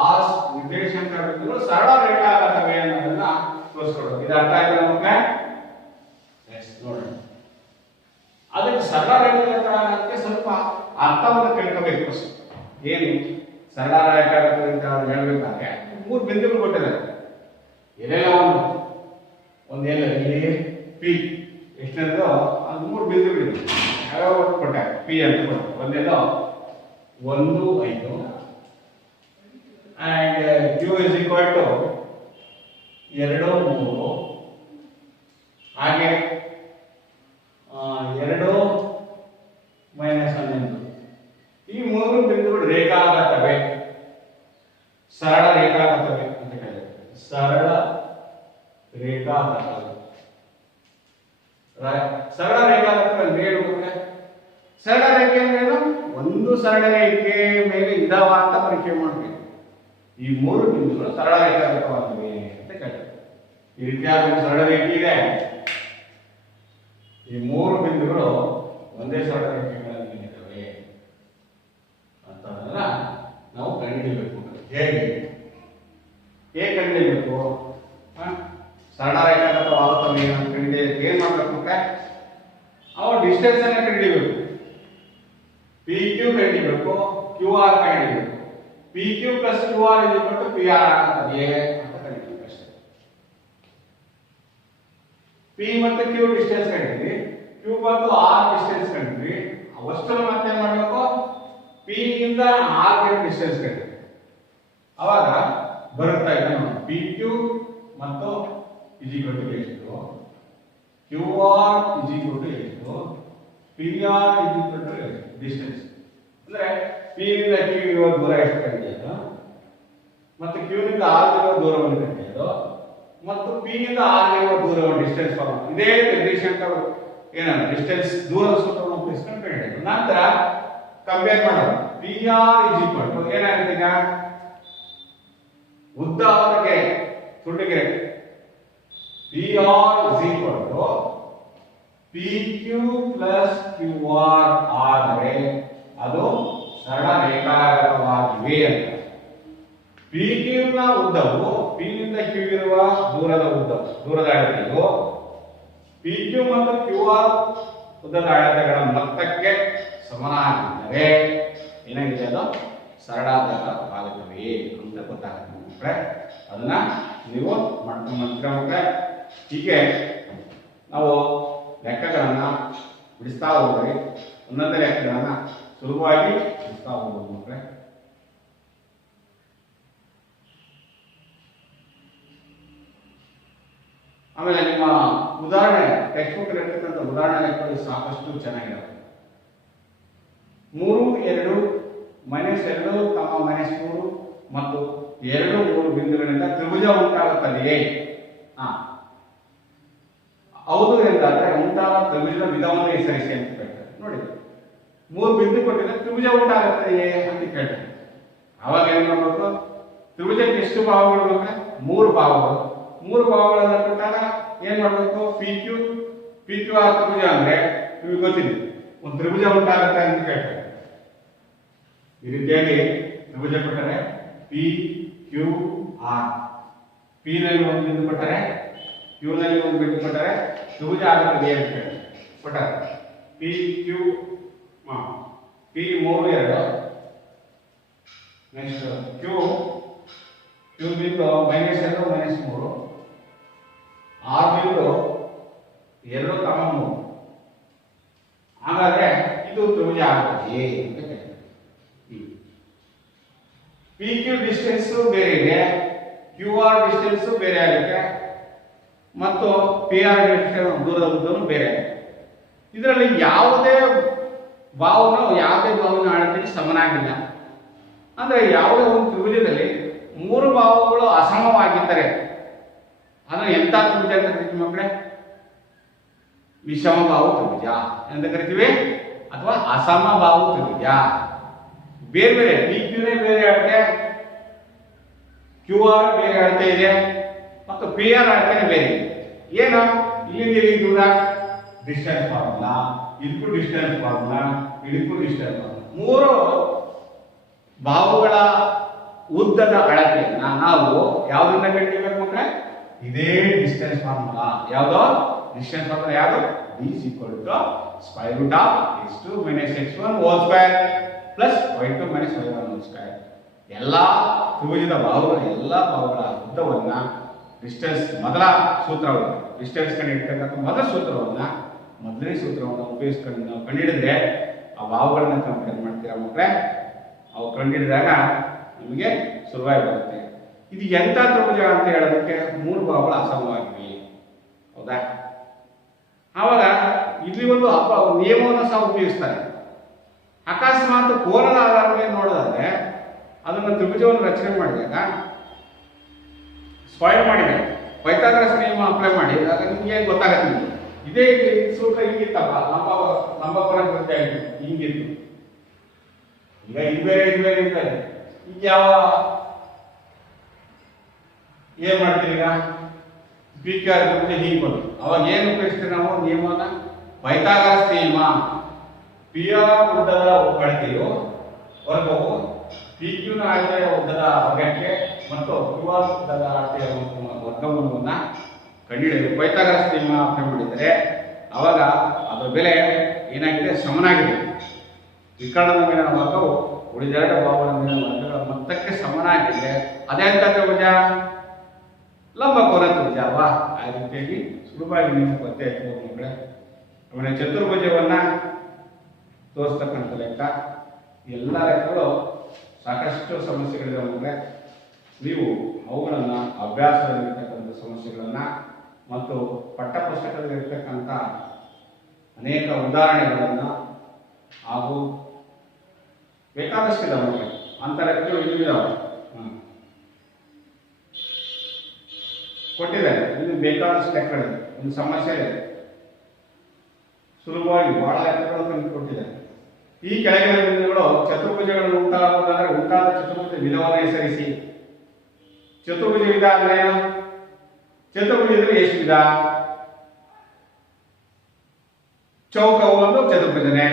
ಆ ನಿರ್ದೇಶಾಂಕ ಬಿಂದುಗಳು ಸರಳ ರೇಖಾಗತವೇ ಅನ್ನೋದನ್ನ ತೋರಿಸ್ಕೊಡೋದು. ಇದು ಅರ್ಥ ಆಯ್ತಾ ಮಕ್ಕಳೇ? ನೋಡಿ, ಅದಕ್ಕೆ ಸರಳ ರೇಖಾಗತಕ್ಕೆ ಸ್ವಲ್ಪ ಅರ್ಥವನ್ನು ತಿಳ್ಕೋಬೇಕು. ಏನು ಸರಳ ರೇಖಾಗತ ಅಂತ ಹೇಳ್ಬೇಕಾದ್ರೆ 3 ಬಿಂದುಗಳು ಕೊಟ್ಟಿದ್ದಾರೆ. ಎಲ್ಲೆಲ್ಲ ಒಂದು ಎಲ್ಲ ಇಲ್ಲಿ ಪಿ ಎಷ್ಟೆಂದು ಅದು 3 ಬಿಂದುಗಳಿವೆ. ಯಾವ್ಯಾವ ಕೊಟ್ಟ ಪಿ ಅಂತ ಕೊಟ್ಟ. ಒಂದೆಲ್ಲೋ 1 5 and q is equal to 2 3 ಹಾಗೆ 2 -11. ಈ 3 ಬಿಂದುಗಳು ರೇಖಾಗತವೇ, ಸರಳ ರೇಖಾಗತವೇ ಅಂತ ಕರೀತಾರೆ. ಸರಳ ರೇಖಾಗತ. ಸರಳ ರೇಖಾಗತ ಅಂದ್ರೆ ಏನು? ಸರಳ ರೇಖೆ ಅಂದ್ರೆ ಒಂದು ಸರಳ ರೇಖೆ ಮೇಲೆ ಇದಾವ ಅಂತ ಪರೀಕ್ಷೆ ಮಾಡಬೇಕು. ಈ 3 ಬಿಂದುಗಳು ಸರಳ ರೇಖಾಗತವಾಗಿವೆ ಅಂತ ಹೇಳ್ತಾರೆ. ಈ ರೀತಿಯಾದ ಒಂದು ಸರಳ ರೇಖೆ ಇದೆ. ಈ 3 ಬಿಂದುಗಳು ಒಂದೇ ಸರಳ ರೇಖೆಗಳಲ್ಲಿ ಇದ್ದಾವೆ ಅಂತಂದ್ರೆ ನಾವು ಕಂಡುಹಿಡಿಯಬೇಕು. ಹೇಗೆ ಕಂಡುಹಿಡಿಯಬೇಕು? ಸರಳ ರೇಖಾಗತವಾಗುತ್ತವೆ ಅಂತ ಕಂಡುಹಿಡಿಯಕ್ಕೆ ಏನ್ ಮಾಡ್ಬೇಕು? ಅವ ಡಿಸ್ಟೆನ್ಸ್ ಅನ್ನ ಕಂಡುಹಿಡಿಯಬೇಕು. ಪಿ ಕ್ಯೂ ಕಂಡುಹಿಡಿಯಬೇಕು, ಕ್ಯೂ ಆರ್ ಕಂಡುಹಿಡಿಯಬೇಕು. P Q plus Q R is P R ಆಗ್ತದೆ ಅಂತ ಕಂಡುಹಿಡಿಯಬೇಕು ಅಷ್ಟೇ. ಪಿ ಮತ್ತು ಕ್ಯೂ ಡಿಸ್ಟೆನ್ಸ್ ಕಂಡಿದ್ವಿ, ಕ್ಯೂ ಮತ್ತು ಆರ್ ಡಿಸ್ಟೆನ್ಸ್ ಕಂಡಿದ್ವಿ. ಅವಷ್ಟನ್ನು ಮತ್ತೆ ಮಾಡಬೇಕು, ಪಿ ಇಂದ ಆರ್ ಗೆ ಡಿಸ್ಟೆನ್ಸ್ ಕಂಡಿದ್ವಿ. ಅವಾಗ ಬರುತ್ತಾ ಇದೆ ನೋಡಿ, ಪಿ ಕ್ಯೂ ಮತ್ತು ಇಸ್ ಈಕ್ವಲ್ ಟು ಎಷ್ಟು, Q R is equal to ಎಷ್ಟು, P R is equal to ಎಷ್ಟು ಡಿಸ್ಟೆನ್ಸ್. ಅಂದ್ರೆ ಪಿ ಇಂದ ಕ್ಯೂ ಇರುವ ದೂರ ಎಷ್ಟು ಕಂಡಿದ್ದು, ಮತ್ತು ಕ್ಯೂ ನಿಂದ ಆರ್ ಇರುವ ದೂರವನ್ನು ಕಂಡಿದ್ದು, ಮತ್ತು ಪಿ ಇಂದ ಆರ್ ಇರುವ ದೂರವನ್ನು ಡಿಸ್ಟೆನ್ಸ್ ಫಾರ್ಮ್. ಇದೇ ನಿರ್ದೇಶಾಂಕ ಏನಂದ್ರೆ ಡಿಸ್ಟೆನ್ಸ್ ದೂರದ ಸೂತ್ರವನ್ನು ಉಪಯೋಗಿಸ್ಕೊಂಡು ಕಂಡುಹಿಡಿಯೋದು. ನಂತರ ಕಂಪೇರ್ ಮಾಡೋದು. P R is equal to ಏನಾಗುತ್ತೆ ಈಗ, ಉದ್ದ ಅವರಿಗೆ ಸುಟ್ಟಿಗೆ P R is equal to P Q plus Q R ಆದರೆ ಅದು ಸರಳ ರೇಖಾಗತವಾಗಿವೆ ಅಂತ. ಪಿ ಕ್ಯೂ ನ ಉದ್ದವು ಪಿ ನಿಂದ ಕ್ಯೂ ಇರುವ ದೂರದ ಅಳತೆಯು ಪಿ ಕ್ಯೂ ಮತ್ತು ಕ್ಯೂ ಆರ್ ಉದ್ದದ ಅಳತೆಗಳ ಮೊತ್ತಕ್ಕೆ ಸಮನಾಗಿದ್ದರೆ ಏನಾಗಿದೆ, ಅದು ಸರಳಾಗತವಾಗುತ್ತವೆ ಅಂತ ಗೊತ್ತಾಗುತ್ತೆ. ಅದನ್ನ ನೀವು ಮಾಡ್ಕೊಂಡ್ರೆ ಹೀಗೆ ನಾವು ಲೆಕ್ಕಗಳನ್ನು ಬಿಡಿಸ್ತಾ ಹೋಗ್ರಿ, ಒಂದೊಂದೇ ಲೆಕ್ಕಗಳನ್ನು ಸುಲಭವಾಗಿ ಬಿಡಿಸ್ತಾ ಹೋಗ್ಬೋದು ಮಕ್ಕಳೇ. ಆಮೇಲೆ ನಿಮ್ಮ ಉದಾಹರಣೆ ಟೆಕ್ಸ್ಟ್ ಬುಕ್ ಇರ್ತಕ್ಕಂಥ ಉದಾಹರಣೆ ಲೆಕ್ಕಗಳು ಸಾಕಷ್ಟು ಚೆನ್ನಾಗಿರುತ್ತೆ. 3 2 -2, -3 ಮತ್ತು 2 3 ಬಿಂದುಗಳಿಂದ ತ್ರಿಭುಜ ಉಂಟಾಗುತ್ತದೆಯೇ? ಹೌದು ಎಂದಾದರೆ ಉಂಟಾದ ತ್ರಿಭುಜದ ವಿಧವನ್ನು ಹೆಸರಿಸಿ ಅಂತ ಕೇಳ್ತಾರೆ. ನೋಡಿ, 3 ಬಿಂದು ಕೊಟ್ಟಿದ್ರೆ ತ್ರಿಭುಜ ಉಂಟಾಗುತ್ತದೆಯೇ ಅಂತ ಕೇಳ್ತಾರೆ. ಅವಾಗ ಏನ್ ಮಾಡಬೇಕು? ತ್ರಿಭುಜಕ್ಕೆ ಎಷ್ಟು ಭಾಗಗಳು ಬೇಕು? 3 ಭಾಗಗಳು. 3 ಭಾಗಗಳನ್ನ ಕೊಟ್ಟಾಗ ಏನ್ ಮಾಡಬೇಕು? ಪಿ ಕ್ಯೂ ಆರ್ ತ್ರಿಭುಜ ಅಂದ್ರೆ ನಿಮಗೆ ಗೊತ್ತಿದೆ, ಒಂದು ತ್ರಿಭುಜ ಉಂಟಾಗುತ್ತೆ ಅಂತ ಕೇಳ್ತಾರೆ. ಈ ರೀತಿಯಾಗಿ ತ್ರಿಭುಜ ಕೊಟ್ಟರೆ ಪಿ ಕ್ಯೂ ಆರ್, ಪಿ ನಲ್ಲಿ ಒಂದು ಬಿಂದು ಕೊಟ್ಟರೆ, ಕ್ಯೂ ನಲ್ಲಿ ಒಂದು ಬಿಂದು ಕೊಟ್ಟರೆ ತ್ರಿಭುಜ ಆಗುತ್ತದೆ ಅಂತ ಕೇಳ್ತಾರೆ. ಕೊಟ್ಟರೆ P Q P 3 2, next Q ಬಿಂದು -2 -3, ಆರ್ ಬಿಂದು 2, 3. ಹಾಗಾದ್ರೆ ಇದು ತ್ರಿಭುಜ ಆಗುತ್ತದೆ ಅಂತ ಕೇಳ್ತಾರೆ. ಪಿ ಕ್ಯೂ ಡಿಸ್ಟೆನ್ಸ್ ಬೇರೆ ಇದೆ, ಕ್ಯೂ ಆರ್ ಡಿಸ್ಟೆನ್ಸ್ ಬೇರೆ ಆಗುತ್ತೆ, ಮತ್ತು ಪಿ ಆರ್ ಡಿಸ್ಟೆನ್ಸ್ ದೂರದ ಉದ್ದನೂ ಬೇರೆ. ಇದರಲ್ಲಿ ಯಾವುದೇ ಭಾವನ ಅಳತೆಗೆ ಸಮನಾಗಿಲ್ಲ. ಅಂದ್ರೆ ಯಾವುದೇ ಒಂದು ತ್ರಿಭುಜದಲ್ಲಿ 3 ಭಾವಗಳು ಅಸಮವಾಗಿದ್ದರೆ ಅದು ಎಂತ ತ್ರಿಭುಜ ಅಂತ ಕರಿತೀವಿ ಮಕ್ಕಳೇ? ವಿಷಮಭಾವ ತ್ರಿಭುಜ ಅಂತ ಕರಿತೀವಿ, ಅಥವಾ ಅಸಮಭಾವ ತ್ರಿಭುಜ. ಬೇರೆ ಬೇರೆ ಪಿ ಕ್ಯೂನೇ ಬೇರೆ ಅಳತೆ, ಕ್ಯೂ ಆರ್ ಬೇರೆ ಅಳತೆ ಇದೆ, ಮತ್ತು ಪಿ ಆರ್ ಅಳತೆನೇ ಬೇರೆ ಇದೆ. ಏನು ಇಲ್ಲಿಂದ ಇಲ್ಲಿ ದೂರ? ಡಿಸ್ಟೆನ್ಸ್ ಫಾರ್ಮುಲಾ, ಇದಕ್ಕೂ ಡಿಸ್ಟೆನ್ಸ್ ಫಾರ್ಮುಲಾ, ಇದಕ್ಕೂ ಡಿಸ್ಟೆನ್ಸ್ ಫಾರ್ಮುಲಾ. 3 ಭಾವಗಳ ಉದ್ದದ ಅಳತೆಯನ್ನ ನಾವು ಯಾವ್ದನ್ನ ಕಂಡುಹಿಡಿಯಬೇಕು ಮಕ್ಕಳೇ? ಇದೇ ಡಿಸ್ಟೆನ್ಸ್ ಫಾರ್ಮುಲಾ. ಯಾವ್ದೋ ಡಿಸ್ಟೆನ್ಸ್ ಫಾರ್ಮುಲಾ ಯಾವುದು? d is equal to square root of x2 minus x1 whole square plus y2 minus y1 whole square. ಎಲ್ಲಾ ತ್ರಿಭುಜದ ಭಾವಗಳ ಉದ್ದವನ್ನ ಡಿಸ್ಟೆನ್ಸ್ ಮೊದಲ ಸೂತ್ರವನ್ನು, ಡಿಸ್ಟೆನ್ಸ್ ಕಂಡುಹಿಡಿಯತಕ್ಕಂಥ ಮೊದಲನೇ ಸೂತ್ರವನ್ನು ಉಪಯೋಗಿಸ್ಕೊಂಡು ನಾವು ಕಂಡುಹಿಡಿದ್ರೆ ಆ ಭಾವಗಳನ್ನ ಕಂಪೇರ್ ಮಾಡ್ತೀರಾ ಮಕ್ಕಳೇ. ಅವು ಕಂಡುಹಿಡಿದಾಗ ನಿಮಗೆ ಸುಲಭವಾಗಿ ಬರುತ್ತೆ. ಇದು ಎಂಥ ತ್ರಿಭುಜ ಅಂತ ಹೇಳೋದಕ್ಕೆ 3 ಭಾವಗಳು ಅಸಮವಾಗಿವೆ, ಹೌದಾ? ಆವಾಗ ಇಲ್ಲಿ ಒಂದು ನಿಯಮವನ್ನು ಸಹ ಉಪಯೋಗಿಸ್ತಾರೆ. ಅಕಸ್ಮಾತ್ ಕೋನದ ಆಧಾರದ ಮೇಲೆ ನೋಡೋದಾದ್ರೆ ಅದನ್ನು ತ್ರಿಭುಜವನ್ನು ರಚನೆ ಮಾಡಿದಾಗ ಸ್ಕ್ವೈರ್ ಮಾಡಿದಾಗ ಪೈಥಾಗರಸ್ ನಿಯಮ ಅಪ್ಲೈ ಮಾಡಿ ನಿಮ್ಗೆ ಏನು ಗೊತ್ತಾಗತ್ತೆ? ಇದೇ ಸೂತ್ರ ಹಿಂಗಿತ್ತಪ್ಪ, ಲಂಬಕೋನ ಕೃತ್ಯ ಹಿಂಗಿತ್ತು. ಈಗ ಇದು ಬೇರೆ ಇದ್ದಾರೆ. ಈಗ ಏನ್ ಮಾಡ್ತೀವಿ? ಈಗ ಪಿ ಕ್ಯೂ ಆರ್ ತ್ರಿಭುಜ ಹೀಗೆ ಬಂತು. ಅವಾಗ ಏನು ಉಪಯೋಗಿಸ್ತೀವಿ ನಾವು ನಿಯಮನ? ಪೈಥಾಗರಸ್ ನಿಯಮ. ಪಿ ಆರ್ ಉದ್ದದ ಅಳತೆಯು ವರ್ಗವು ಪಿ ಕ್ಯೂನ ಅಳತೆಯ ಉದ್ದದ ವರ್ಗಕ್ಕೆ ಮತ್ತು ಕ್ಯೂ ಆರ್ ಉದ್ದದ ಅಳತೆಯ ವರ್ಗಮೂಲವನ್ನು ಕಂಡುಹಿಡಿಯಬೇಕು. ಪೈಥಾಗರಸ್ ನಿಯಮ ಅಪ್ಲೈ ಮಾಡಿದರೆ ಅವಾಗ ಅದರ ಬೆಲೆ ಏನಾಗಿದೆ? ಸಮನಾಗಿದೆ. ವಿಕರ್ಣದ ಮೇಲಿನ ವರ್ಗವು ಉಳಿದೆರಡು ಭಾವಗಳ ಮೇಲಿನ ವರ್ಗಗಳ ಮೊತ್ತಕ್ಕೆ ಸಮನಾಗಿದೆ. ಅದೇ ಅಂತ ತ್ರಿಭುಜ ಲಂಬಕೋನ ತ್ರಿಭುಜ ಅಲ್ವಾ? ಆ ರೀತಿಯಾಗಿ ಸುಲಭವಾಗಿ ನೀವು ಪತ್ತೆ ಹಚ್ಚಬಹುದು ಮಕ್ಕಳೇ. ಆಮೇಲೆ ಚತುರ್ಭುಜವನ್ನ ತೋರಿಸ್ತಕ್ಕಂಥ ಲೆಕ್ಕ, ಎಲ್ಲ ಲೆಕ್ಕಗಳು ಸಾಕಷ್ಟು ಸಮಸ್ಯೆಗಳಿವೆ ಮಕ್ಕಳೇ. ನೀವು ಅವುಗಳನ್ನ ಅಭ್ಯಾಸದಲ್ಲಿರ್ತಕ್ಕಂಥ ಸಮಸ್ಯೆಗಳನ್ನ ಮತ್ತು ಪಠ್ಯಪುಸ್ತಕದಲ್ಲಿರ್ತಕ್ಕಂಥ ಅನೇಕ ಉದಾಹರಣೆಗಳನ್ನು ಹಾಗೂ ಬೇಕಾದಷ್ಟಿದೆ ಮಕ್ಕಳೇ. ಅಂತ ಲೆಕ್ಕಗಳು ಇಲ್ಲಿದ್ದಾವೆ, ಕೊಟ್ಟಿದ್ದಾರೆ. ಇನ್ನು ಬೇಕಾದಷ್ಟು ಲೆಕ್ಕಗಳಿದೆ. ಒಂದು ಸಮಸ್ಯೆ ಇದೆ, ಸುಲಭವಾಗಿ ಬಹಳ ಲೆಕ್ಕಗಳು ತಂದು ಕೊಟ್ಟಿದ್ದಾರೆ. ಈ ಕೆಳಗಿನ ಬಿಂದುಗಳು ಚತುರ್ಭುಜಗಳನ್ನು ಉಂಟಾಗುವುದಾದರೆ ಉಂಟಾದ ಚತುರ್ಭುಜ ವಿಧವನ್ನು ಹೆಸರಿಸಿ. ಚತುರ್ಭುಜ ವಿಧ ಅಂದ್ರೆ ಏನು? ಚತುರ್ಭುಜದಲ್ಲಿ ಎಷ್ಟು ವಿಧ? ಚೌಕವು ಒಂದು ಚತುರ್ಭುಜನೇ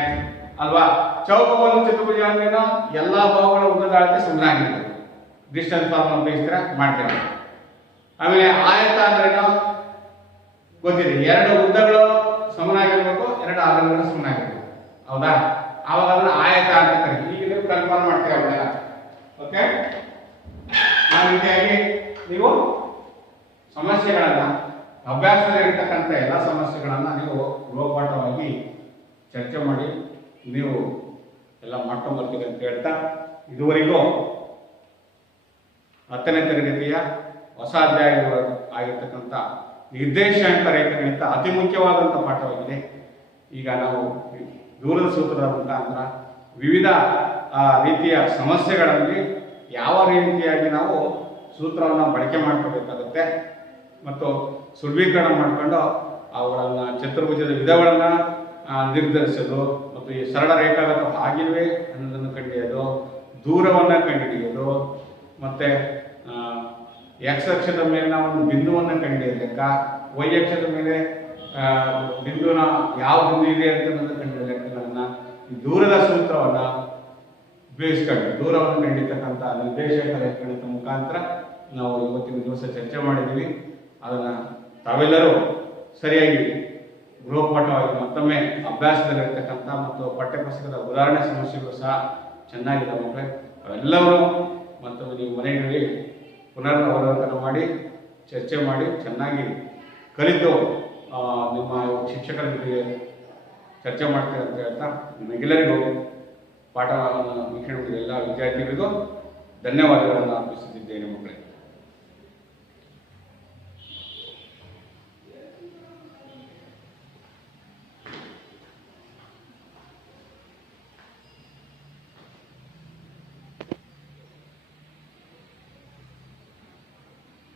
ಅಲ್ವಾ? ಚೌಕವು ಒಂದು ಚತುರ್ಭುಜ ಅಂದ್ರೇನು? ಎಲ್ಲಾ ಭಾಗಗಳ ಉದ್ದದ ಅಳತೆ ಸಮನಾಗಿರ್ತದೆ. ಡಿಸ್ಟೆನ್ಸ್ ಫಾರ್ಮುಲಾ ಉಪಯೋಗಿಸ್ತೀರಾ, ಮಾಡ್ತೀರಾ. ಆಮೇಲೆ ಆಯತ ಅಂದ್ರೇನು ಗೊತ್ತಿದೆ? 2 ಉದ್ದಗಳು ಸಮನಾಗಿರ್ಬೇಕು, 2 ಅಗಲಗಳು ಸಮನಾಗಿರ್ಬೇಕು, ಹೌದಾ? ಆವಾಗ ಅದನ್ನ ಆಯತ ಅಂತ ಕರೀತೀವಿ. ಈಗ ನೀವು ಕನ್ಫರ್ಮ್ ಮಾಡ್ತೀರಾ ಅವನ್ನೆಲ್ಲ. ಓಕೆ, ಆ ರೀತಿಯಾಗಿ ನೀವು ಸಮಸ್ಯೆಗಳನ್ನ ಅಭ್ಯಾಸದಲ್ಲಿರ್ತಕ್ಕಂಥ ಎಲ್ಲ ಸಮಸ್ಯೆಗಳನ್ನು ನೀವು ಗೃಹಪಾಠವಾಗಿ ಚರ್ಚೆ ಮಾಡಿ ನೀವು ಎಲ್ಲ ಮಾಡ್ಕೊಂಡ್ಬರ್ತೀರಿ ಅಂತ ಹೇಳ್ತಾ, ಇದುವರೆಗೂ 10ನೇ ತರಗತಿಯ ಹೊಸ ಅಧ್ಯಾಯ ಆಗಿರ್ತಕ್ಕಂಥ ನಿರ್ದೇಶಾಂಕ ರೇಖೆಗಳಿಂದ ಅತಿ ಮುಖ್ಯವಾದಂಥ ಪಾಠವಾಗಿದೆ. ಈಗ ನಾವು ದೂರದ ಸೂತ್ರದ ಮುಖಾಂತರ ವಿವಿಧ ರೀತಿಯ ಸಮಸ್ಯೆಗಳಲ್ಲಿ ಯಾವ ರೀತಿಯಾಗಿ ನಾವು ಸೂತ್ರವನ್ನು ಬಳಕೆ ಮಾಡ್ಕೋಬೇಕಾಗುತ್ತೆ ಮತ್ತು ಸುಲಭೀಕರಣ ಮಾಡಿಕೊಂಡು ಅವುಗಳನ್ನು ಚತುರ್ಭುಜದ ವಿಧಗಳನ್ನು ನಿರ್ಧರಿಸೋದು ಮತ್ತು ಈ ಸರಳ ರೇಖಾಗತ ಆಗಿಲ್ವೇ ಅನ್ನೋದನ್ನು ಕಂಡುಹಿಡಿಯೋದು, ದೂರವನ್ನು ಕಂಡುಹಿಡಿಯೋದು ಮತ್ತು ಎಕ್ಸ್ ಅಕ್ಷದ ಮೇಲಿನ ಒಂದು ಬಿಂದುವನ್ನು ಕಂಡುಹಿಡಿಯಲಿಕ್ಕ, ವೈ ಅಕ್ಷದ ಮೇಲೆ ಬಿಂದುವಿನ ಯಾವ ಬಿಂದು ಇದೆ ಅಂತ ಕಂಡುಹಿಡಿಯಲಿಕ್ಕಗಳನ್ನು ಈ ದೂರದ ಸೂತ್ರವನ್ನು ಉಪಯೋಗಿಸ್ಕೊಂಡು ದೂರವನ್ನು ಕಂಡಿರ್ತಕ್ಕಂಥ ನಿರ್ದೇಶಕ ರೇಖೆಗಳ ಮುಖಾಂತರ ನಾವು ಇವತ್ತಿನ ದಿವಸ ಚರ್ಚೆ ಮಾಡಿದ್ದೀವಿ. ಅದನ್ನು ತಾವೆಲ್ಲರೂ ಸರಿಯಾಗಿ ಗೃಹಪಾಠವಾಗಿ ಮತ್ತೊಮ್ಮೆ ಅಭ್ಯಾಸದಲ್ಲಿರ್ತಕ್ಕಂಥ ಮತ್ತು ಪಠ್ಯಪುಸ್ತಕದ ಉದಾಹರಣೆ ಸಮಸ್ಯೆಗಳು ಸಹ ಚೆನ್ನಾಗಿದೆ ಮಕ್ಕಳೇ. ಅವೆಲ್ಲರೂ ಮತ್ತೊಮ್ಮೆ ನೀವು ಮನೆಯಲ್ಲಿ ಪುನರಾವಲೋಕನ ಮಾಡಿ ಚರ್ಚೆ ಮಾಡಿ ಚೆನ್ನಾಗಿ ಕಲಿತು ನಿಮ್ಮ ಶಿಕ್ಷಕರ ಜೊತೆಗೆ ಚರ್ಚೆ ಮಾಡ್ತೀರ ಅಂತ ಹೇಳ್ತಾ, ನಿಮಗೆಲ್ಲರಿಗೂ ಪಾಠವನ್ನು ವೀಕ್ಷಣೆ ಮಾಡಿದ ಎಲ್ಲ ವಿದ್ಯಾರ್ಥಿಗಳಿಗೂ ಧನ್ಯವಾದಗಳನ್ನು ಅರ್ಪಿಸುತ್ತಿದ್ದೇನೆ ಮಕ್ಕಳೇ.